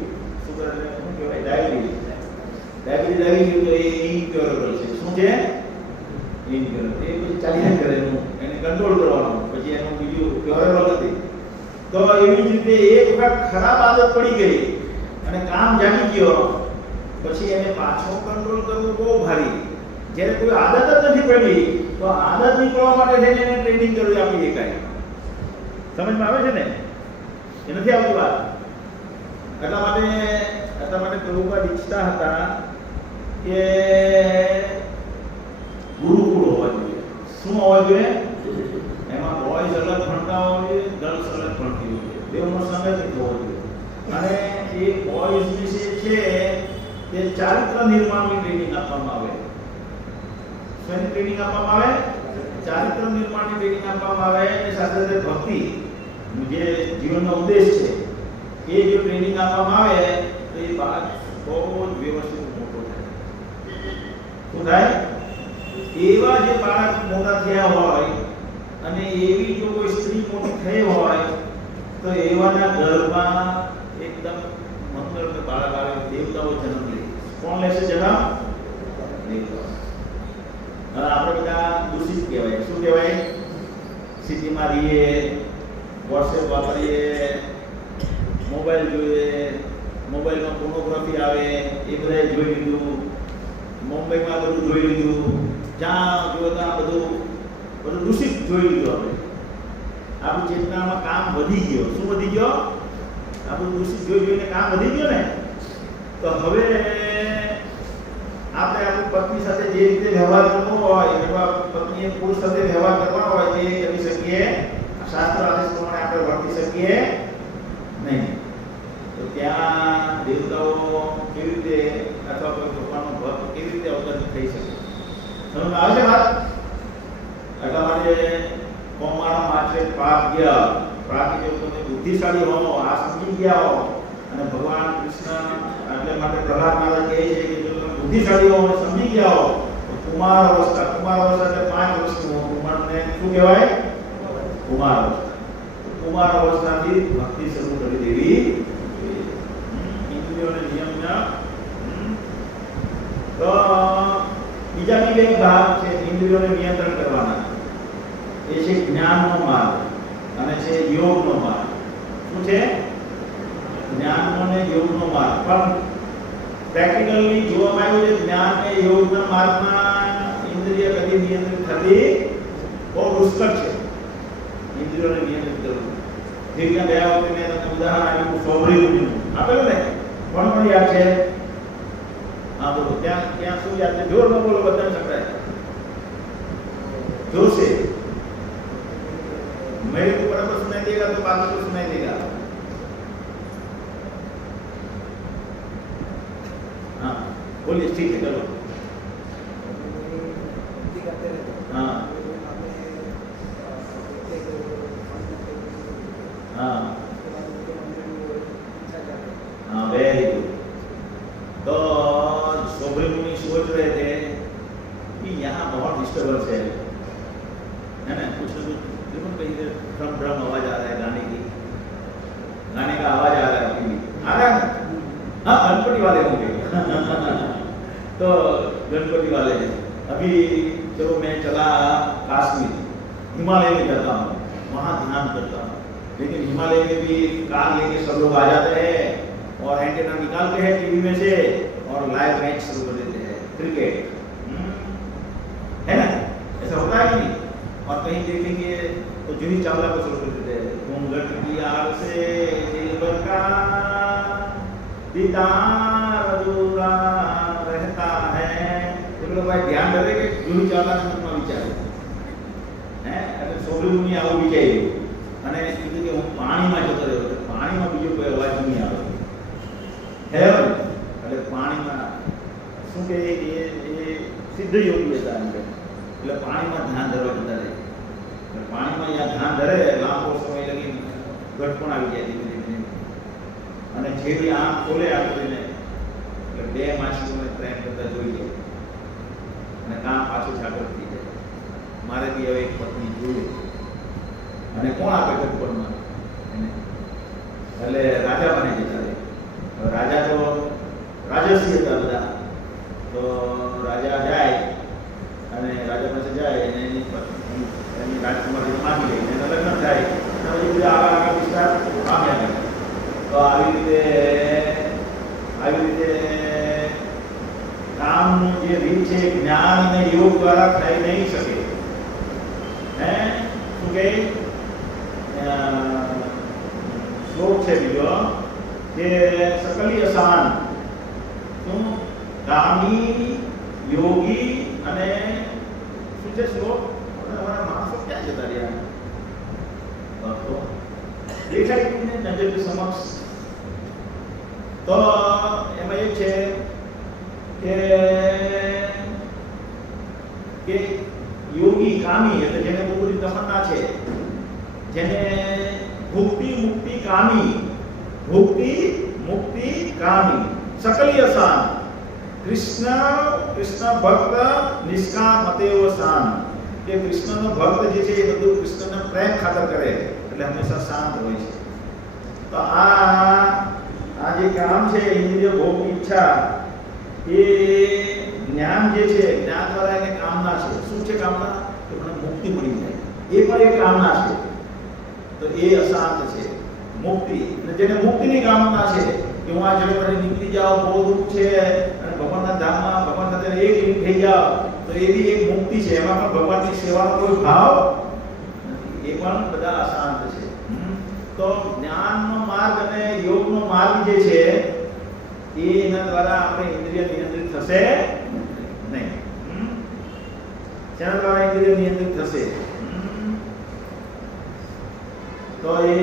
સુગર એટલે શું કહેવાય? ડાયાબિટીસ આવી ગયું તો એ ઇનક્યોરેબલ છે. શું છે? ઇનક્યોરેબલ. એ પછી ચાલ્યા કરે, એને કંટ્રોલ કરવાનું, પછી એનું બીજું ક્યોરેબલ નથી. તો એવી જ રીતે એક વખત ખરાબ આદત પડી ગઈ અને કામ જામી ગયો, પછી એને પાછો કંટ્રોલ કરવું બહુ ભારી. જ્યારે કોઈ આદત જ નથી પડી તો આદત નીકળવા માટે છે એને ટ્રેનિંગ કરવી આપી શકાય. સમજમાં આવે છે ને? એ નથી આવતી વાત. એટલા માટે પ્રભુપાદ ઈચ્છતા હતા કે ગુરુકુળ હોવા જોઈએ. શું હોવા જોઈએ? એમાં બોયઝ અલગ ભણતા હોવા જોઈએ, ગર્લ્સ અલગ ભણતી હોવી જોઈએ, બેવનો સંગઠિત હોવો જોઈએ. અને એ બોયઝ વિશે છે તે ચારિત્ર નિર્માણની ટ્રેનિંગ આપવામાં આવે. શેની ટ્રેનિંગ આપવામાં આવે? ચારિત્ર નિર્માણની ટ્રેનિંગ આપવામાં આવે. અને સાથે સાથે ભક્તિ જે જીવનનો ઉદ્દેશ છે એ જો ટ્રેનિંગ આપવામાં આવે તો એ બાળક બહુ જ વ્યવસ્થિત મોટો થાય. શું થાય? એવા જે બાળક મોટા થયા હોય અને એવી જો કોઈ સ્ત્રી મોટી થઈ હોય તો એવાના ઘરમાં એકદમ મંગળમય બાળક આવે, દેવતાઓ જન્મ લે. કોણ લેશે જન્મ? દેવતાઓ. હવે આપણે બધા દૂષિત કહેવાય. શું કહેવાય? સિટીમાં રહીએ, વોટ્સએપ વાપરીએ, મોબાઈલ જોઈએ, મોબાઈલમાં પોર્નોગ્રાફી આવે એ બધાએ જોઈ લીધું, મુંબઈમાં બધું જોઈ લીધું, જ્યાં જોયો ત્યાં બધું દૂષિત જોઈ લીધું. આપણે આપણી ચેતનામાં કામ વધી ગયો. શું વધી ગયો? આપણું દૂષિત જોઈને કામ વધી ગયો ને. તો હવે આપણે આપણી પત્ની સાથે જે રીતે વ્યવહાર કરવો હોય, એવા પત્નીએ પુરુષ સાથે વ્યવહાર કરવાનો હોય તે કરી શકીએ. શાસ્ત્ર આદેશ પ્રમાણે આપણે વર્તી શકીએ નહીં. તો ત્યાં દેવતાઓ કેવી રીતે અથવા કોઈ ભગવાનનો ભક્ત કેવી રીતે અવતરિત થઈ શકે? સમજમાં આવે છે વાત? એટલા માટે કૌમારમ આચરિત પ્રાજ્ઞ, જો તમે બુદ્ધિશાળી હો, આ સમજી ગયા હો, અને ભગવાન કૃષ્ણ એટલે માટે પ્રહલાદ મહારાજ કહે છે કે જો તમે બુદ્ધિશાળી હો અને સમજી ગયા હો તો કુમાર અવસ્થા એટલે 5 વર્ષનું ઉંમરને શું કહેવાય? કુમાર અવસ્થા. કુમાર અવસ્થાથી ભક્તિ શરૂ કરી દેવી. ઇન્દ્રિયોને નિયમના. તો બીજા બે ભાગ છે ઇન્દ્રિયોને નિયંત્રણ કરવાના. એ છે જ્ઞાનનો માર્ગ અને છે યોગનો માર્ગ. શું છે? જ્ઞાનનો અને યોગનો માર્ગ. પણ પ્રેક્ટિકલી જોવામાં આવ્યું છે જ્ઞાન અને યોગના માર્ગમાં ઇન્દ્રિય કદી નિયંત્રિત થતી બહુ દુષ્કર છે. ઇન્દ્રિયોને નિયંત્રિત કરવું. જેવી ગયા વખતે મેં તમને ઉદાહરણ આપ્યું સોબરી મુનિનું આપેલું ને, પણ યાદ છે? હા બોલો, ત્યાં શું યાદ છે? જોર ન બોલો, બધાને સંભળાય. जोर से मेरे को बराबर सुनाई देगा तो बाकी को सुनाई देगा. हाँ बोलिए, ठीक है चलो. हाँ हाँ हाँ वेरी गुड. तो सोबरी मुनि सोच रहे थे कि यहाँ बहुत डिस्टर्बेंस है ना, कुछ न कुछ देखो कहीं से ड्रम ड्रम आवाज आ रहा है, गाने का आवाज आ रहा है. अभी आ रहा है. हाँ गणपति वाले होंगे. तो गणपति वाले अभी चलो मैं चला कश्मीर, हिमालय में जाता हूँ, वहाँ ध्यान करता हूँ. लेकिन हिमालय में भी कार लेके सब लोग आ जाते हैं और एंटेना निकालते हैं टीवी में से और लाइव मैच शुरू कर देते हैं, क्रिकेट. है ना, ऐसा होता है कि नहीं? और कहीं देखेंगे तो जूही चावला को शुरू कर देते हैं, घूंघट की आड़ से दिलबर का दीदार अधूरा रहता है. तो लोग भाई ध्यान रहे कि जूही चावला ने મનમાં વિચાર્યું હે, એટલે સોબરી મુનિ આવું વિચાર્યું અને કીધું કે હું પાણીમાં જતો રહ્યો, પાણીમાં બીજો કોઈ અવાજ નહીં આવે. એટલે પાણીમાં શું કે એ સિદ્ધ યોગી હતા એમ કે, એટલે પાણીમાં ધ્યાન ધરવા જતા રહે. એટલે પાણીમાં યા ધ્યાન ધરે લાંબો સમય લગી ઘટપણ આવી જાય ધીમે ધીમે. અને જેવી આંખ ખોલે આપીને એટલે બે માછલીઓને પ્રેમ કરતા જોઈ જાય અને કામ પાછું જાગૃત થઈ જાય. મારે બી હવે એક પત્ની જોઈએ અને કોણ આપે ઘટપણમાં એને? એટલે રાજા બને જતા રહે. રાજા તો રાજસી હતા બધા. તો રાજા જાય અને રાજા પાસે જાય અને એની રાજકુમારી માંગી લે, એને લગ્ન થાય અને પછી બધા આગળ વિસ્તાર પામ્યા કરે. તો આવી રીતે કામનું જે રીત છે જ્ઞાન અને યોગ દ્વારા થઈ નહીં શકે. હે શું કે શ્લોક છે બીજો કે સકલીય શાન શું કામી યોગી અને શું છે શ્લોક? અમારા માણસો ક્યાં જતા રહ્યા? તો દેખાય કે નજરની સમક્ષ. તો એમાં એ છે કે યોગી કામી એટલે જેને બહુ બધી તમન્ના છે, જેને ભુક્તિ મુક્તિ કામી, ભુક્તિ મુક્તિ કામી, સકલીય શાન, કૃષ્ણ ભક્ત નિષ્કામ અતેવ શાન. કે કૃષ્ણનો ભક્ત જે છે એ બધું કૃષ્ણને પ્રેમ ખાતર કરે એટલે હંમેશા શાંત હોય છે. તો આ જે કામ છે ઇન્દ્રિય ભોગની ઈચ્છા, એ જ્ઞાન જે છે જ્ઞાન દ્વારા એને કામના છે. શું છે કામના? કે મને મુક્તિ મળી જાય, એ પણ એક કામના છે. તો એ અશાંત છે. મુક્તિ અને જેને મુક્તિની કામના છે કે હું આ જગતમાંથી નીકળી જાઉં, બહુ દુઃખ છે અને ભગવાનના ધામમાં ભગવાન સાથે એક લીન થઈ જાઉં, તો એ બી એક મુક્તિ છે. એમાં પણ ભગવાનની સેવાનો કોઈ ભાવ નથી. એ પણ બધા અશાંત છે. તો જ્ઞાનનો માર્ગ અને યોગનો માર્ગ જે છે એના દ્વારા આપણે ઇન્દ્રિય નિયંત્રિત થશે નહીં. જેના દ્વારા ઇન્દ્રિય નિયંત્રિત થશે તો એ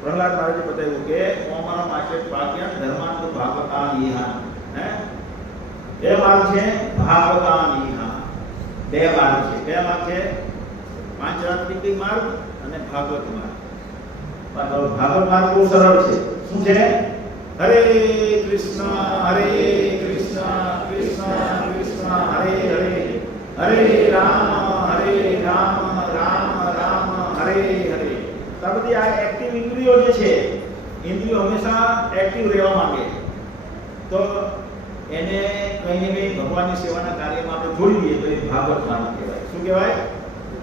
પ્રહલાદ મહારાજે બતાવ્યું કે ઓમાના માટે ભાગ્યા ધર્માંત ભાગવતાનીહા. હે બે માર્ગ છે ભાગવતાનીહા. બે માર્ગ છે. બે માર્ગ છે પાંચરાત્રિક માર્ગ અને ભાગવત માર્ગ. ભાગવત માર્ગ બહુ સરળ છે. શું છે? હરે કૃષ્ણ કૃષ્ણ કૃષ્ણ હરે હરે, હરે રામ રામ રામ હરે હરે. તો બધી આ એક્ટિવ ઇન્દ્રિયો જે છે, ઇન્દ્રિયો હંમેશા એક્ટિવ રહેવા માંગે. તો એને કંઈ ને કંઈ ભગવાનની સેવાના કાર્યમાં આપણે જોડી દઈએ તો એ ભાગવત માર્ગ કહેવાય. શું કહેવાય?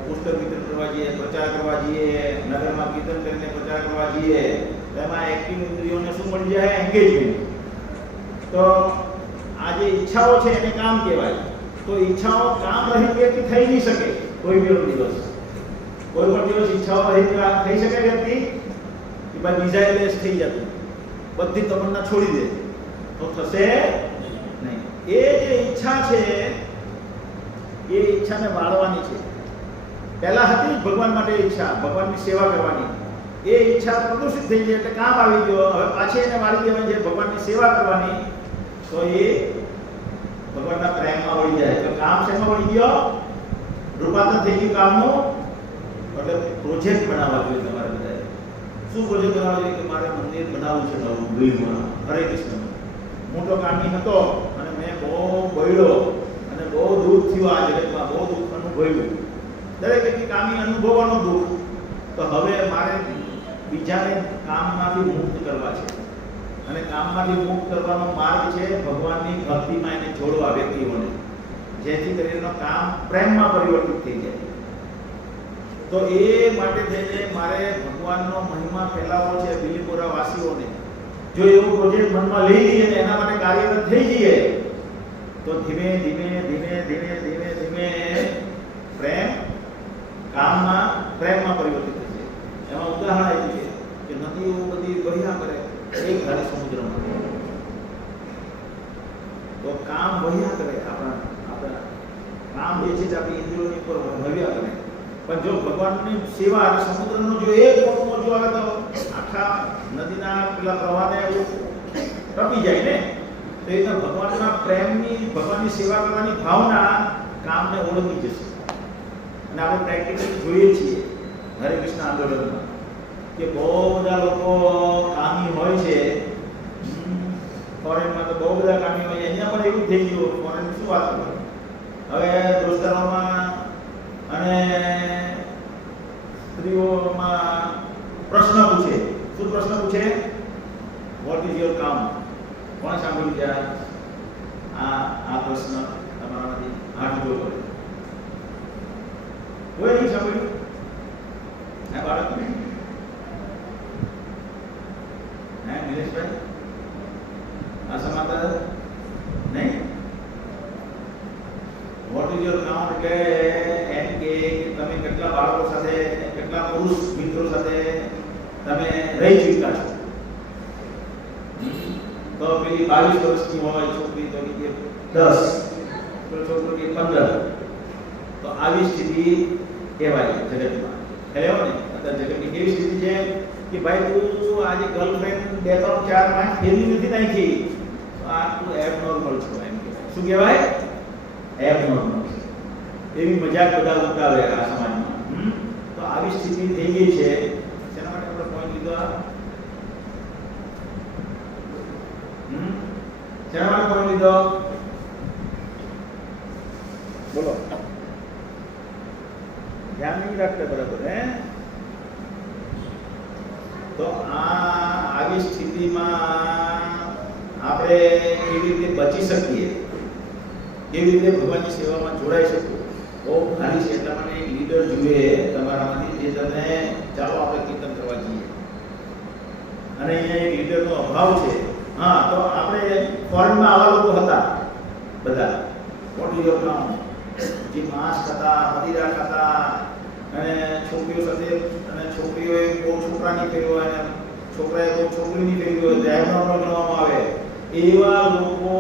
પુસ્તક વિતરણ કરવા જઈએ, પ્રચાર કરવા જઈએ, નગરમાં કીર્તન કરીને પ્રચાર કરવા જઈએ, તો એમાં એક્ટિવ ઇન્દ્રિયોને શું મળી જાય? એન્ગેજમેન્ટ. તો આ જે ઈચ્છાઓ છે એને કામ કહેવાય. તો ઈચ્છાઓ કામ રહિત વ્યક્તિ થઈ નહીં શકે કોઈ પણ દિવસ. કોઈ પણ દિવસ ઈચ્છાઓ રહિત થઈ શકે વ્યક્તિ કે ભાઈ ડિઝાયરલેસ થઈ જતું, બધી તમન્ના છોડી દે, તો થશે નહીં. એ જે ઈચ્છા છે એ ઈચ્છાને વાળવાની છે. પહેલા હતી ભગવાન માટે ઈચ્છા, ભગવાનની સેવા કરવાની. એ ઈચ્છા પ્રદૂષિત થઈ ગઈ એટલે કામ આવી ગયો. હવે પાછી એને વાળી દેવાની છે ભગવાનની સેવા કરવાની. તો એ ભગવાનના પ્રેમમાં વળી જાય. તો કામ શેમાં વળી ગયો? રૂપાંતર થઈ ગયું કામનું. એટલે પ્રોજેક્ટ બનાવવા જોઈએ તમારે બધાએ. શું પ્રોજેક્ટ બનાવવા જોઈએ? કે મારે મંદિર બનાવવું છે નવું દિલ્હીમાં. હરે કૃષ્ણ. મોટો કામી હતો અને મેં બહુ બોલ્યો અને બહુ દુઃખ થયું આ જગતમાં, બહુ દુઃખ અનુભવ્યું. દરેક વ્યક્તિ કામી અનુભવવાનું દુઃખ. તો હવે મારે બીજાને કામમાંથી મુક્ત કરવા છે. અને કામમાંથી મુક્ત કરવાનો માર્ગ છે ભગવાનની ભક્તિમાં એને જોડવા વ્યક્તિઓને, જેથી કરીને કામ પ્રેમમાં પરિવર્તિત થઈ જાય. તો એ માટે થઈને મારે ભગવાનનો મહિમા ફેલાવવો છે બિલીપોરા વાસીઓને. જો એવો પ્રોજેક્ટ મનમાં લઈ લઈએ અને એના માટે કાર્યરત થઈ જઈએ તો ધીમે ધીમે ધીમે ધીમે ધીમે ધીમે પ્રેમ કામમાં પ્રેમમાં પરિવર્તિત થશે. એમાં ઉદાહરણ આપ્યું છે કે નદીઓ બધી વહ્યા કરે એક ધારે સમુદ્રમાં, તો કામ વહ્યા કરે. આપણા કામ જે છે આપણી ઇન્દ્રિયોની ઉપર વહ્યા કરે. પણ જો ભગવાનની સેવા અને સમુદ્રનો જો એક મોટું મોજું આવે તો આખા નદીના પેલા પ્રવાહને ટપી જાય ને. તો એ તો ભગવાનના પ્રેમની, ભગવાનની સેવા કરવાની ભાવના કામને ઓળંગી જશે. અને આપણે પ્રેક્ટિકલી જોઈએ છીએ હરે કૃષ્ણ આંદોલનમાં કે બહુ બધા લોકો કામી હોય છે. ફોરેનમાં તો બહુ બધા કામી હોય છે. અહીંયા પણ એવું થઈ ગયું. ફોરેન શું વાત કરે? હવે દોસ્તારોમાં અને સ્ત્રીઓમાં પ્રશ્ન પૂછે. શું પ્રશ્ન પૂછે? વોટ ઇઝ યોર કામ? કોણ સાંભળ્યું છે આ પ્રશ્ન તમારામાંથી? હાથ ઉભો કરે. કોઈ નહીં સાંભળ્યું? હે બાળક? હે નિલેશભાઈ? આ સમાચાર નહીં? વોટ ઇઝ યોર કામ એટલે એમ કે તમે કેટલા બાળકો સાથે, કેટલા પુરુષ મિત્રો સાથે તમે રહી ચૂક્યા છો. તો પેલી 22 વર્ષની હોય છોકરી તો કે 10, છોકરો કે 15. તો આવી સ્થિતિ કહેવાય જગતમાં. ખ્યાલ ને અત્યારે જગતની કેવી સ્થિતિ છે કે ભાઈ તું આજે ગર્લફ્રેન્ડ 2, 3, 4, 5 ફેરવી નથી નાખી તો આ તું એબનોર્મલ છો એમ કહેવાય. શું કહેવાય? એબનોર્મલ. એવી મજાક બધા ઉડાવે આ સમાજમાં. તો આવી સ્થિતિ થઈ ગઈ છે. શેના માટે આપણે પોઈન્ટ લીધો? શેના માટે પોઈન્ટ લીધો? બોલો. ધ્યાન નહીં રાખતા બરાબર. તો આવી સ્થિતિમાં આપણે કેવી રીતે બચી શકીએ, કેવી રીતે ભગવાનની સેવામાં જોડાઈ શકીએ? બહુ ખાલી છે. એટલા માટે એક લીડર જોઈએ તમારામાંથી જે તમને ચાલો આપણે કીર્તન કરવા જઈએ. અને અહીંયા એક લીડરનો અભાવ છે. હા, તો આપણે ફોરેનમાં આવા લોકો હતા બધા. વોટ ઇઝ યોર કામ? જે માંસ ખાતા, મદિરા ખાતા અને છોકરીઓ સાથે, અને છોકરીઓએ બહુ છોકરા નહીં કર્યો અને છોકરાએ બહુ છોકરી નહીં કર્યો, એબનોર્મલ ગણવામાં આવે. એવા લોકો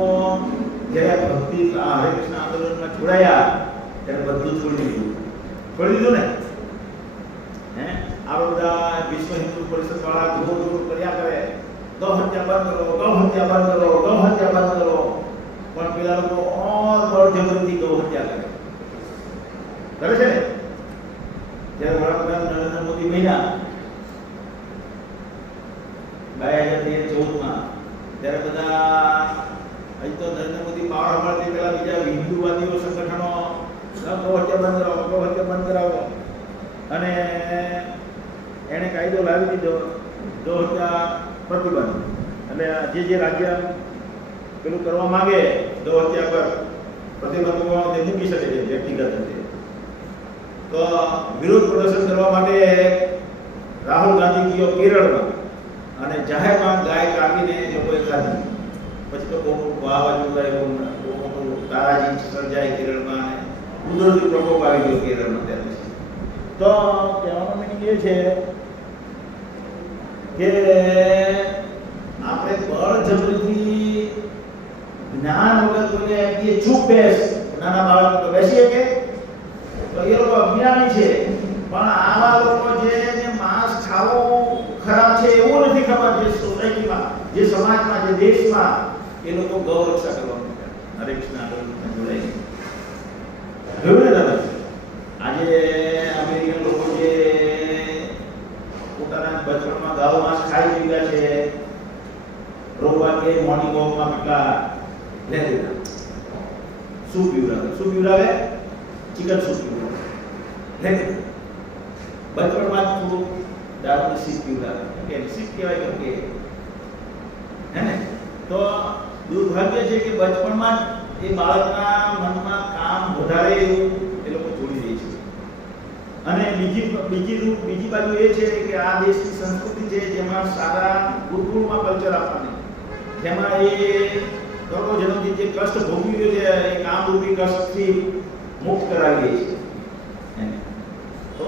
જ્યારે ભક્તિ હરે કૃષ્ણ આંદોલનમાં જોડાયા ત્યારે બધું છોડી દીધું. છોડી દીધું ને? આ બધા વિશ્વ હિન્દુ પરિષદ વાળા જોર જોર કર્યા કરે, ગૌ હત્યા બંધ કરો, ગૌ હત્યા બંધ કરો, ગૌ હત્યા બંધ કરો. પણ પેલા લોકો બળજબરીથી ગૌ હત્યા કરે છે ને. જ્યારે વડાપ્રધાન નરેન્દ્ર મોદી બન્યા 2013-14માં, ત્યારે બધા અહીં તો નરેન્દ્ર મોદી પાવર સંભાળતી પેલા બીજા હિન્દુવાદીઓ સંગઠનો ગૌ હત્યા બંધ કરાવો, ગૌ હત્યા બંધ કરાવો. અને એણે કાયદો લાવી દીધો ગૌ હત્યા પ્રતિબંધ. એટલે જે રાજ્ય પેલું કરવા માંગે ગૌ હત્યા પર પ્રતિબંધો તે મૂકી શકે છે વ્યક્તિગત રીતે. તો વિરોધ પ્રદર્શન કરવા માટે રાહુલ ગાંધી ગયો કેરળમાં અને જાહેરમાં ગાય કાપીને લોકોએ ખાધી. પછી તો બહુ વાવાઝોડું આવ્યું, બહુ મોટું તારાજી સર્જાય કેરળમાં અને કુદરતી પ્રકોપ આવી ગયો કેરળમાં ત્યારે. તો કહેવાનો મીનિંગ એ છે કે આપણે બળજબરીથી જ્ઞાન વગર કોઈને આપીએ ચૂપ બેસ, નાના બાળકો તો બેસીએ કે તો એ લોકો અજ્ઞાની છે. પણ આવા લોકો જેને માંસ ખાવું ખરાબ છે એવું નથી ખબર, જે સોસાયટીમાં, જે સમાજમાં, જે દેશમાં એ લોકો ગૌ રક્ષા કરવાનું હરે કૃષ્ણ જોડાય. જોયું ને તમે આજે અમેરિકન લોકો જે પોતાના બચપણમાં ગાઉ માંસ ખાઈ ગયા છે, રોવા કે મોર્નિંગ વોકમાં કેટલા લે દેતા. શું પીવડાવે? Chicken soup પીવડાવે. લે દેતા. બચપણમાં જ થોડું દારૂની સીપ પીવડાવે. કે સીપ કહેવાય કે હે ને? તો દુર્ભાગ્ય છે કે બચપણમાં જ એ બાળકના મનમાં કામ વધારે એવું એ લોકો જોડી દે છે. અને બીજી બાજુ એ છે કે આ દેશની સંસ્કૃતિ છે જેમાં સારા ગુરુકુળમાં કલ્ચર આપવાની, જેમાં એ લોકો જન્મથી જે કષ્ટ ભોગવ્યું છે એ કામરૂપી કષ્ટથી મુક્ત કરાવી દે છે. તો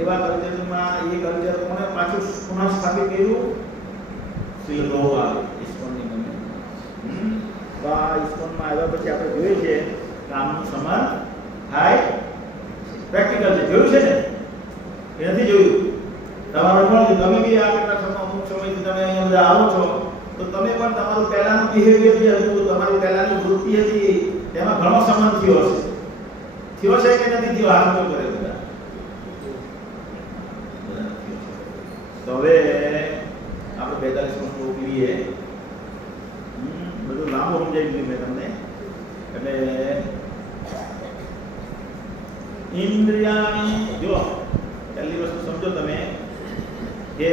એવા કલ્ચરમાં એ કલ્ચર કોને પાછું પુનઃ સ્થાપિત કર્યું? શ્રી ગોવા ઇસ્કોનની મને. તો આ ઇસ્કોનમાં આવ્યા પછી આપણે જોઈએ છે કામનું સમાન થાય. પ્રેક્ટિકલ છે, જોયું છે ને? એ નથી જોયું. તમારું પણ તમે બી આ કેટલા અમુક સમયથી તમે અહીંયા બધા આવો છો તો તમે પણ તમારું પહેલાનું બિહેવિયર જે હતું, તમારી પહેલાની વૃત્તિ હતી તેમાં ઘણો સંબંધ થયો હશે. થયો છે કે નથી થયો? હાથ કરે બધા. તો હવે આપણે 42 વર્ષનો ઉકલીએ. બધું લાંબુ સમજાવી દીધું મેં તમને. એટલે ઇન્દ્રિયાની જો પહેલી વસ્તુ સમજો તમે કે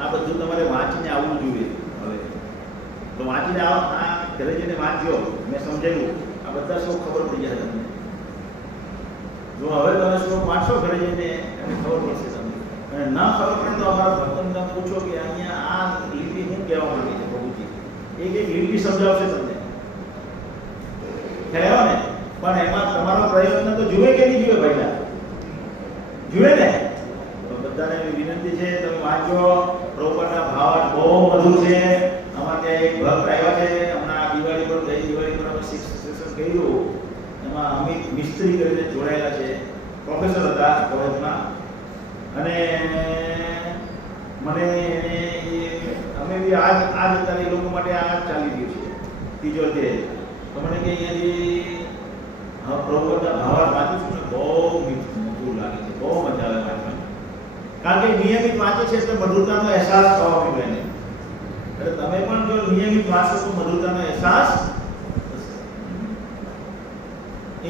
આ બધું તમારે વાંચીને આવવું જોઈએ. હવે તો વાંચીને આવો, આ ઘરે જઈને વાંચજો. મેં સમજાવ્યું આ બધા શું ખબર પડી જાય તમને. જો હવે તમે શું વાંચશો ઘરે જઈને એને ખબર પડશે તમને. અને ના ખબર પડે તો અમારા ભક્તોને તમે પૂછો કે અહીંયા આ લીટી શું કહેવા માંગે છે પ્રભુજી, એક લીટી સમજાવશે તમને. ખ્યાલ ને? પણ એમાં તમારો પ્રયત્ન તો જુએ કે નહીં જુએ? પહેલા જુએ ને? તો બધાને વિનંતી છે તમે વાંચો. પ્રભુના ભાવ બહુ મધુર છે. અમારે ત્યાં એક ભક્ત આવ્યા છે હમણાં દિવાળી પર, ગઈ દિવાળી પર અમે સેશન કર્યું. એમાં અમિત મિસ્ત્રી કરીને જોડાયેલા છે, પ્રોફેસર હતા કોલેજમાં. અને મને અમે બી આજ અત્યારે એ લોકો માટે આ ચાલી રહ્યું છે ત્રીજો અધ્યાય. તો મને કે અહીંયાથી પ્રભુના ભાવ વાંચું છું ને બહુ મીઠું લાગે છે, બહુ મજા આવે વાંચવાની. કારણ કે નિયમિત વાંચે છે એટલે મધુરતાનો અહેસાસ થવા માંડે ને. એટલે તમે પણ જો નિયમિત વાંચો તો મધુરતાનો અહેસાસ.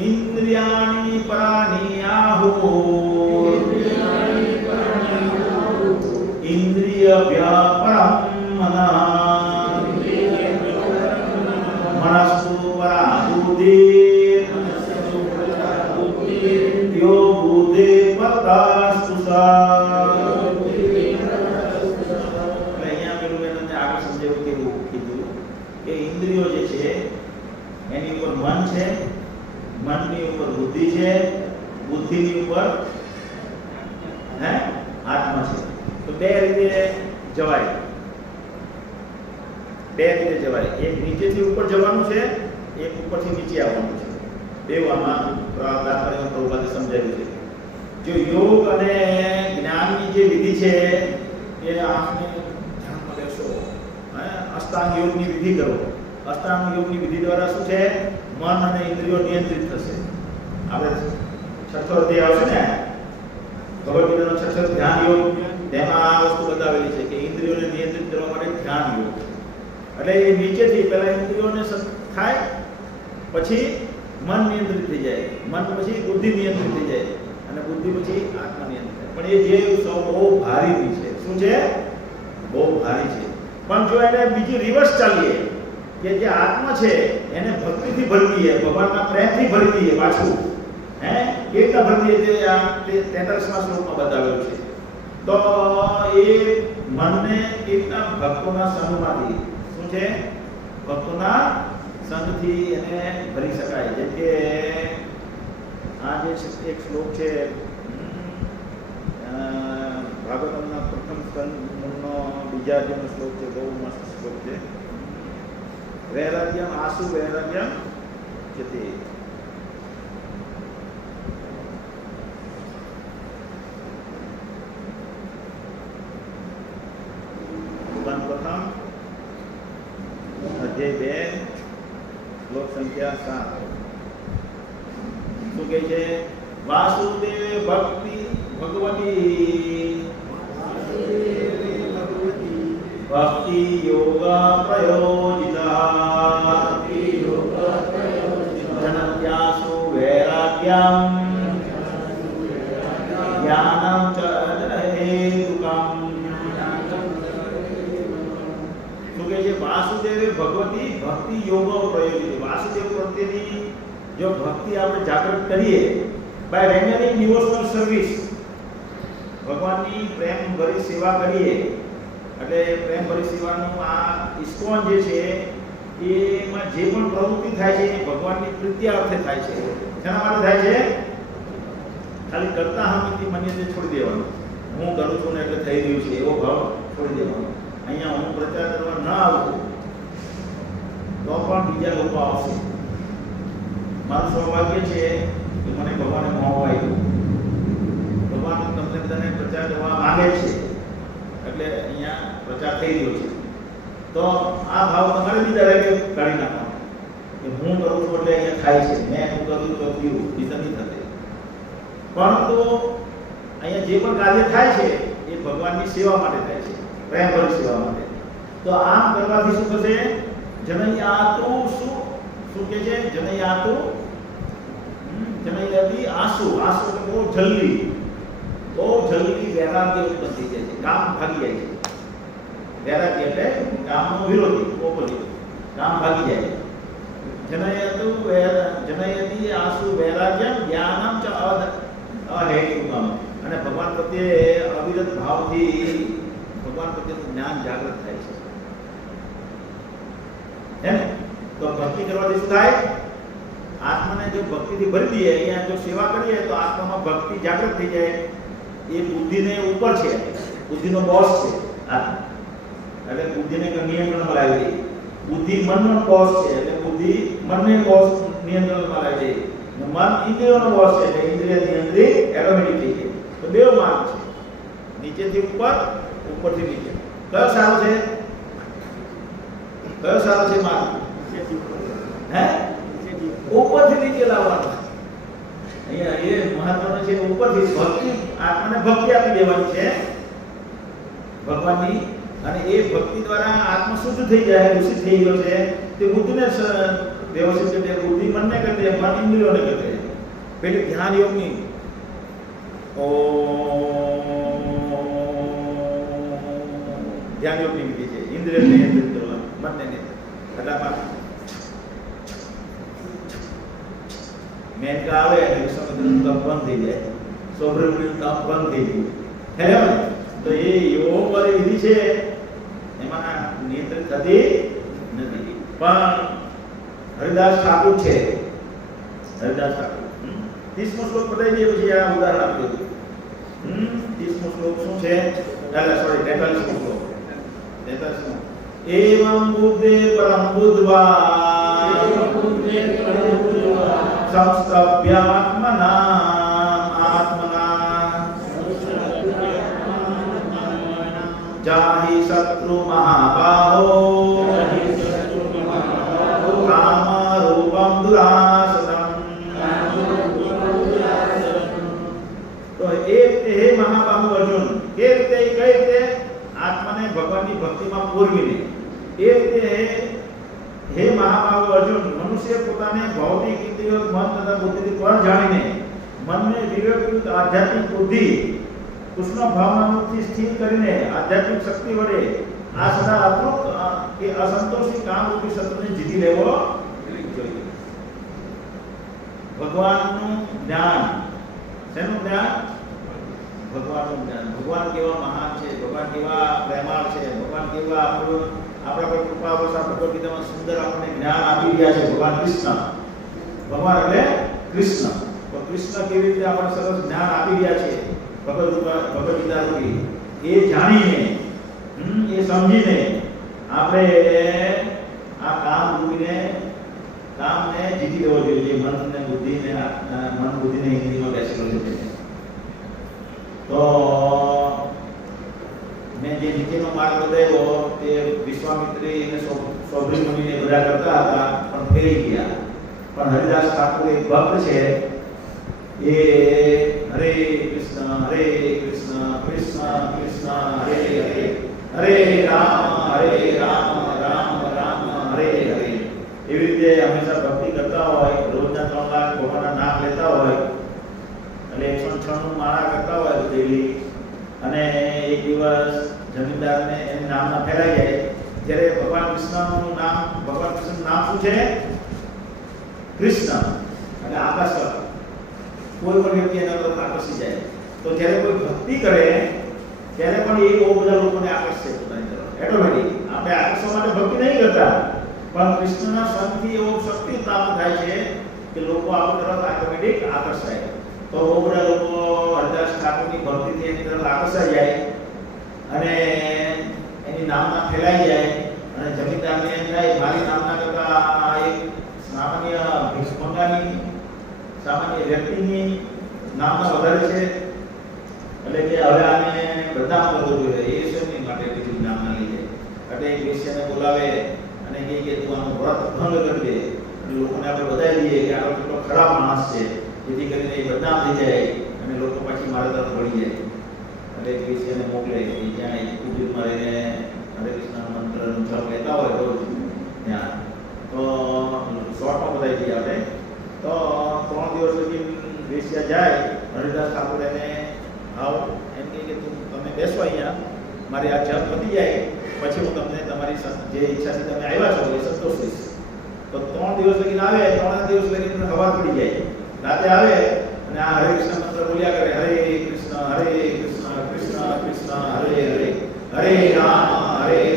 ઇન્દ્રિયાણિ પરાણિ આહુ ઇન્દ્રિયભ્યઃ પરમ મનઃ મનસ્સુ પરા બુદ્ધિ યો બુદ્ધિ પરદાસ્તુ સા. અહીંયા પેલું મેં તમને આગળ સમજાવ્યું કેવું કીધું કે ઇન્દ્રિયો જે છે એની ઉપર મન છે, મનની ઉપર બુદ્ધિ છે, બુદ્ધિની ઉપર આત્મા છે. તો બે રીતે જવાય. એક નીચેથી ઉપર જવાનું છે, એક ઉપરથી નીચે આવવાનું છે. બેવામાં તાત્પર્ય પ્રભુપાદે સમજાવ્યું છે. જો યોગ અને જ્ઞાનની જે વિધિ છે એ આંખને ધ્યાનમાં લેશો. અષ્ટાંગ યોગની વિધિ કરો. અષ્ટાંગ યોગની વિધિ દ્વારા શું છે? મન અને ઇન્દ્રિયો નિયંત્રિત થશે. આપણે છઠ્ઠો અધ્યાય આવશે ને ભગવદ ગીતાનો છઠ્ઠો ધ્યાન યોગ, તેમાં આ વસ્તુ બતાવેલી છે કે ઇન્દ્રિયોને નિયંત્રિત કરવા માટે ધ્યાન યોગ. એટલે એ નીચેથી પહેલા ઇન્દ્રિયોને થાય, પછી મન નિયંત્રિત થઈ જાય, મન પછી બુદ્ધિ નિયંત્રિત થઈ જાય, અને બુદ્ધિ પછી આત્મા નિયંત્રિત થાય. પણ એ જે સૌ બહુ ભારી છે. શું છે? બહુ ભારી છે. પણ જો એને બીજી રિવર્સ ચાલીએ કે જે આત્મા છે એને ભક્તિથી ભરી દઈએ, ભગવાનના પ્રેમથી ભરી દઈએ પાછું. કેવી રીતના ભરી દઈએ તે આ 43મા શ્લોકમાં બતાવેલું છે. તો એ મનને કેટલા ભક્તોના સંગમાંથી શું છે ભક્તોના સંગથી એને ભરી શકાય. જેમ કે આ જે એક શ્લોક છે ભાગવતમના પ્રથમ સ્કંદનો બીજા અધ્યાયનો શ્લોક છે, બહુ મસ્ત શ્લોક છે. વૈરાગ્યમ આસુ વૈરાગ્યમ જતે. પ્રથમ અધ્યાય 2 શ્લોક સંખ્યા 7 શું કહે છે? વાસુદેવ ભક્તિ ભગવતી ભક્તિ યોગ પ્રયોજિતા જનત્યાસુ વૈરાગ્યમ જ્ઞાનમ ચ હેતુકમ. શું કહે છે? વાસુદેવે ભગવતી ભક્તિ યોગ પ્રયોજિત. વાસુદેવ પ્રત્યેની જો ભક્તિ આપણે જાગૃત કરીએ બાય રેન્ડરિંગ ડિવોશનલ સર્વિસ, ભગવાનની પ્રેમ ભરી સેવા કરીએ, એટલે પ્રેમ ભરી સેવાનું આ ઇસ્કોન જે છે એમાં જે પણ પ્રવૃત્તિ થાય છે એ ભગવાનની પ્રીત્યાર્થે થાય છે. શેના માટે થાય છે? ખાલી કરતા હમીથી માન્યતા છોડી દેવાનું, હું કરું છું ને એટલે થઈ રહ્યું છે એવો ભાવ છોડી દેવાનો. અહીંયા હું પ્રચાર કરવા ન આવું તો પણ બીજા લોકો આવશે. મારું સૌભાગ્ય છે કે મને ભગવાને મોહ આપ્યો, ભગવાન તમને તને પ્રચાર કરવા માંગે છે એટલે અહીંયા પ્રચાર થઈ રહ્યો છે. તો આ ભાવ તમારે બી દરેકે કાઢી નાખવાનો કે હું કરું છું એટલે અહીંયા થાય છે, મેં હું કરું તો પીવું બીજા નહીં થશે. પરંતુ અહીંયા જે પણ કાર્ય થાય છે એ ભગવાનની સેવા માટે થાય છે, પ્રેમ ભરી સેવા માટે. તો આમ કરવાથી શું થશે? જનૈયાતુ શું કે છે? જનૈયાતુ જનૈયાતી આસુ. આસુ એટલે બહુ જલ્દી વૈરાગ્ય ઉત્પન્ન થઈ જાય છે, કામ ભાગી જાય છે. વૈરાગ્ય એટલે કામનો વિરોધી, ઓપોઝિટ, કામ ભાગી જાય છે. જનયતી આસુ વૈરાગ્યમ જ્ઞાનમ ચ અહેતુકમ. અને ભગવાન પ્રત્યે અવિરત ભાવથી ભગવાન પ્રત્યેનું જ્ઞાન જાગૃત થાય છે. હે ને? તો ભક્તિ કરવાથી શું થાય? આત્માને જો ભક્તિથી ભરી દઈએ, અહીંયા જો સેવા કરીએ તો આત્મામાં ભક્તિ જાગૃત થઈ જાય. એ બુદ્ધિને ઉપર છે, બુદ્ધિનો બોસ છે આત્મા, એટલે બુદ્ધિને નિયંત્રણમાં લાવી દે. બુદ્ધિ મનનો બોસ છે એટલે બુદ્ધિ મનને બોસ નિયંત્રણમાં લાવી દે. મન ઇન્દ્રિયોનો બોસ છે એટલે ઇન્દ્રિય નિયંત્રિત એરોમેટિક થઈ જાય. તો બે માર્ગ છે, નીચેથી ઉપર, ઉપરથી નીચે. કયો સારો છે? કયો સારો છે માર્ગ? હે? ઉપરથી નીચે લાવવાનો. અહીંયા એ મહત્વનું છે. ઉપરથી ભક્તિ, આત્માને ભક્તિ આપી દેવાની છે ભગવાનની, અને એ ભક્તિ દ્વારા આત્મા શુદ્ધ થઈ જાય, દૂષિત થઈ ગયો છે તે બુદ્ધિને વ્યવસ્થિત કરે, બુદ્ધિ મનને કરે, મન ઇન્દ્રિયોને કરે. પેલી ધ્યાન યોગની ધ્યાન યોગની વિધિ છે, ઇન્દ્રિય નિયંત્રિત કરવા, મનને નિયંત્રિત. એટલામાં મેનકા આવે એટલે સમુદ્રનું તપ બંધ થઈ જાય, સૌભ્રમણ્યનું તપ બંધ થઈ જાય. હે? તો એ યોગ વાળી વિધિ છે એમાં નિયંત્રિત થતી નથી. પણ હરિદાસ ઠાકુર છે, હરિદાસ ઠાકુર 30મો શ્લોક પતાવી દઈએ પછી આ ઉદાહરણ આપ્યું. 30મો શ્લોક શું છે? સોરી 43મો શ્લોક. 43મો. એવં બુદ્ધે પરમ બુદ્ધવા સંસ્તભ્યાત્મના જાહિ શત્રુ મહાબાહો કામ રૂપમ દુરાસતમ. તો હે મહાબાહુ અર્જુન, કઈ રીતે આત્માને ભગવાનની ભક્તિમાં પૂરવીને, એ રીતે હે મહાબાહુ અર્જુન, મનુષ્ય પોતાને ભૌતિક ઇન્દ્રિયો મન તથા બુદ્ધિથી પર જાણીને મનને વિવેકયુક્ત આધ્યાત્મિક બુદ્ધિ કૃષ્ણ ભાવનાથી સ્થિર કરીને આધ્યાત્મિક શક્તિ વડે આ સદા અતૃપ્ત કે અસંતોષી કામરૂપી શત્રુને જીતી લેવો જોઈએ. ભગવાનનું જ્ઞાન, શેનું જ્ઞાન? ભગવાનનું જ્ઞાન, ભગવાન કેવા મહાન છે, ભગવાન કેવા પ્રેમાળ છે, ભગવાન કેવા આપણા પર કૃપા વર્ષા ભગવદ ગીતામાં સુંદર આપણને જ્ઞાન આપી રહ્યા છે. ભગવાન કૃષ્ણ, ભગવાન એટલે કૃષ્ણ. તો કૃષ્ણ કેવી રીતે આપણને સરસ જ્ઞાન આપી રહ્યા છે ભગવદ ગીતા રૂપી, એ જાણીને એ સમજીને આપણે આ કામ રૂપીને કામને જીતી લેવો જોઈએ. જે મન બુદ્ધિને હિન્દીમાં બેસેલો છે. તો મેં જે નીચેનો માર્ગ બતાવ્યો તે વિશ્વામિત્રી અને સૌભરી મુનિને બધા કરતા હતા, પણ ફેરી ગયા. પણ હરિદાસ ઠાકુર એક ભક્ત છે, એ હરે કૃષ્ણ કૃષ્ણ કૃષ્ણ હરે હરે, હરે રામ રામ રામ હરે હરે, એવી રીતે હંમેશા ભક્તિ કરતા હોય. રોજના 3 લાખ ભગવાનના નામ લેતા હોય, એટલે 196 માળા કરતા હોય ડેલી. અને એક દિવસ જમીનદારને એનું નામ ના ફેરાઈ જાય, ત્યારે ભગવાન કૃષ્ણનું નામ, ભગવાન કૃષ્ણનું નામ શું છે? કૃષ્ણ. એટલે આકર્ષક, કોઈ પણ વ્યક્તિ એના તરફ આકર્ષી જાય. તો જ્યારે કોઈ ભક્તિ કરે ત્યારે પણ એ બહુ બધા લોકોને આકર્ષે પોતાની તરફ ઓટોમેટિક. આપણે આકર્ષવા માટે ભક્તિ નહીં કરતા, પણ કૃષ્ણના સંગથી એવો શક્તિ પ્રાપ્ત થાય છે કે લોકો આપણી તરફ ઓટોમેટિક આકર્ષાય. તો બહુ બધા લોકો હરિદાસ ઠાકોરની ભક્તિથી એની તરફ આકર્ષાઈ જાય અને એની નામના ફેલાઈ જાય. અને જમીનદારને એમ થાય મારી નામના કરતા એક સામાન્ય ભિક્ષુકની, સામાન્ય વ્યક્તિની નામના વધારે છે, એટલે કે હવે આને બધા કરવું જોઈએ. એ શેની માટે બીજું નામ ના લઈ જાય. એટલે એક વેશ્યાને બોલાવે અને કહે કે તું આનો વ્રત ભંગ કરી દે, અને લોકોને આપણે બતાવી દઈએ કે આ કેટલો ખરાબ માણસ છે, જેથી કરીને એ બદનામ થઈ જાય અને લોકો પછી મારા તરફ વળી જાય. એટલે એક વેશ્યાને મોકલે કે જ્યાં એક કુટીરમાં રહીને હરે કૃષ્ણ મંત્રનો જપ લેતા હોય રોજ ત્યાં. તો શોર્ટમાં બતાવી દઈએ આપણે. તો 3 દિવસ સુધી વેશ્યા જાય, હરિદાસ ઠાકોર એને આવો એમ કહે કે તમે બેસો અહીંયા, મારી આ જપ પતી જાય પછી હું તમને તમારી જે ઈચ્છાથી તમે આવ્યા છો એ સંતોષીશ. તો 3 દિવસ લગીને આવે, 3 દિવસ લગીને હવાર પડી જાય. રાતે આવે અને આ હરે કૃષ્ણ મંત્ર બોલ્યા કરે, હરે કૃષ્ણ કૃષ્ણ કૃષ્ણ હરે હરે, હરે રામ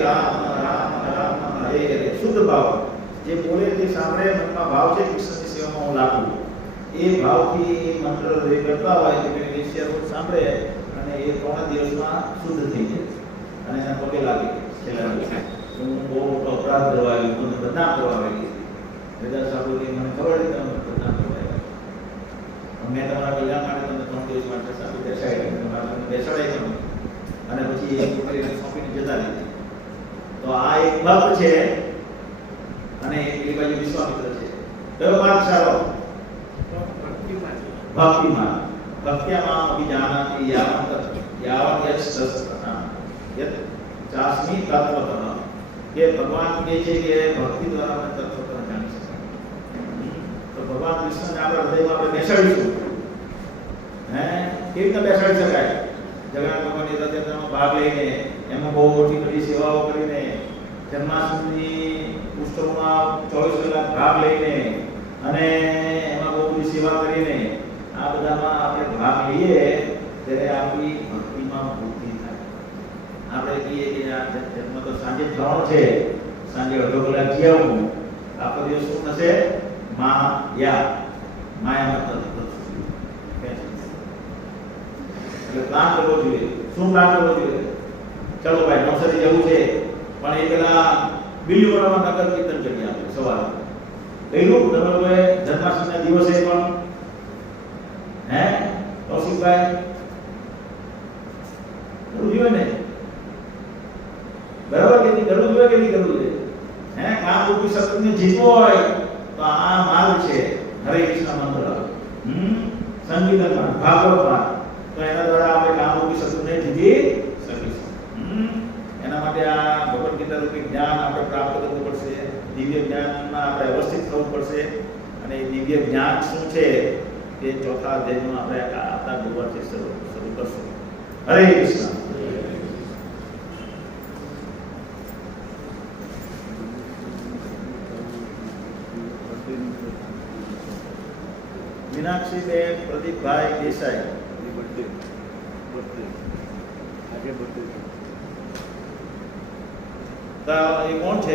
રામ રામ હરે હરે. શુદ્ધ ભાવ, જે બોલે તે સાંભળે, મનમાં ભાવ છે કૃષ્ણની સેવામાં હું લાગુ, એ ભાવથી મંત્ર જે કરતા હોય તે વેશ્યા રોજ સાંભળે અને એ 3 દિવસમાં શુદ્ધ થઈ જાય. અને એના પગે લાગે છેલ્લા હું બહુ મોટો અપરાધ કરવા આવ્યો, મને બદનામ કરવા આવી. હરિદાસ ઠાકોર મને ખબર હતી તમે બદનામ કરવા આવ્યા, મેં તમારા કલ્યાણ માટે તમને 3 દિવસ માટે સાથે બેસાડાઈ ગયો અને પછી એક છોકરીને સોંપીને જતા રહી. તો આ એક ભક્ત છે અને પેલી બાજુ વિશ્વામિત્ર છે. કયો માર્ગ સારો? ભક્તિમાં. ભક્ત્યામાં અભિજાનાતિ યાવત યત ચાસ્મી તત્વતઃ, કે ભગવાન કહે છે કે ભક્તિ દ્વારા આપણે તત્વતઃ જાણી શકાય. તો ભગવાન કૃષ્ણને આપણા હૃદયમાં આપણે બેસાડીશું. કેવી રીતે બેસાડી શકાય? જગન્નાથ ભગવાનની રથયાત્રામાં ભાગ લઈને, એમાં બહુ મોટી બધી સેવાઓ કરીને, જન્માષ્ટમીની ઉત્સવમાં 24 કલાક ભાગ લઈને અને એમાં બહુ બધી સેવા કરીને આ બધામાં આપણે ભાગ લઈએ ત્યારે આપણી ભક્તિમાં વૃદ્ધિ થાય. આપણે કહીએ કે આ જન્મ તો સાંજે થવાનો છે, સાંજે અડધો કલાક જઈ આવું, આખો દિવસ શું થશે? માયામાં એટલે પ્લાન કરવો જોઈએ. શું પ્લાન કરવો જોઈએ? ચલો ભાઈ નવસારી જવું છે, પણ એ પેલા બિલીમોરામાં નગર કીર્તન કરીએ આપણે સવારે. કઈલું તમે લોકોએ જન્માષ્ટમીના દિવસે પણ કૌશિકભાઈ કરવું જોઈએ ને? બરાબર કે નહીં? કરવું જોઈએ કે નહીં કરવું જોઈએ? કામ રૂપી શક્તિને જીતવો હોય તો આ માર્ગ છે હરે કૃષ્ણ મંત્ર, સંગીતમાં, ભાગવતમાં. તો એના દ્વારા આપણે કામ રૂપી શક્તિને જીતી શકીશું. એના માટે આ ભગવદ ગીતા રૂપી જ્ઞાન આપણે પ્રાપ્ત કરવું પડશે. દિવ્ય જ્ઞાનમાં આપણે અવસ્થિત થવું પડશે. અને એ દિવ્ય જ્ઞાન શું છે તે 4થા અધ્યાયમાં આપણે આપણા ગુરુવારથી શરૂ કરશું. હરે કૃષ્ણ. મીનાક્ષીબેન પ્રદીપભાઈ દેસાઈ. તો એ કોણ છે?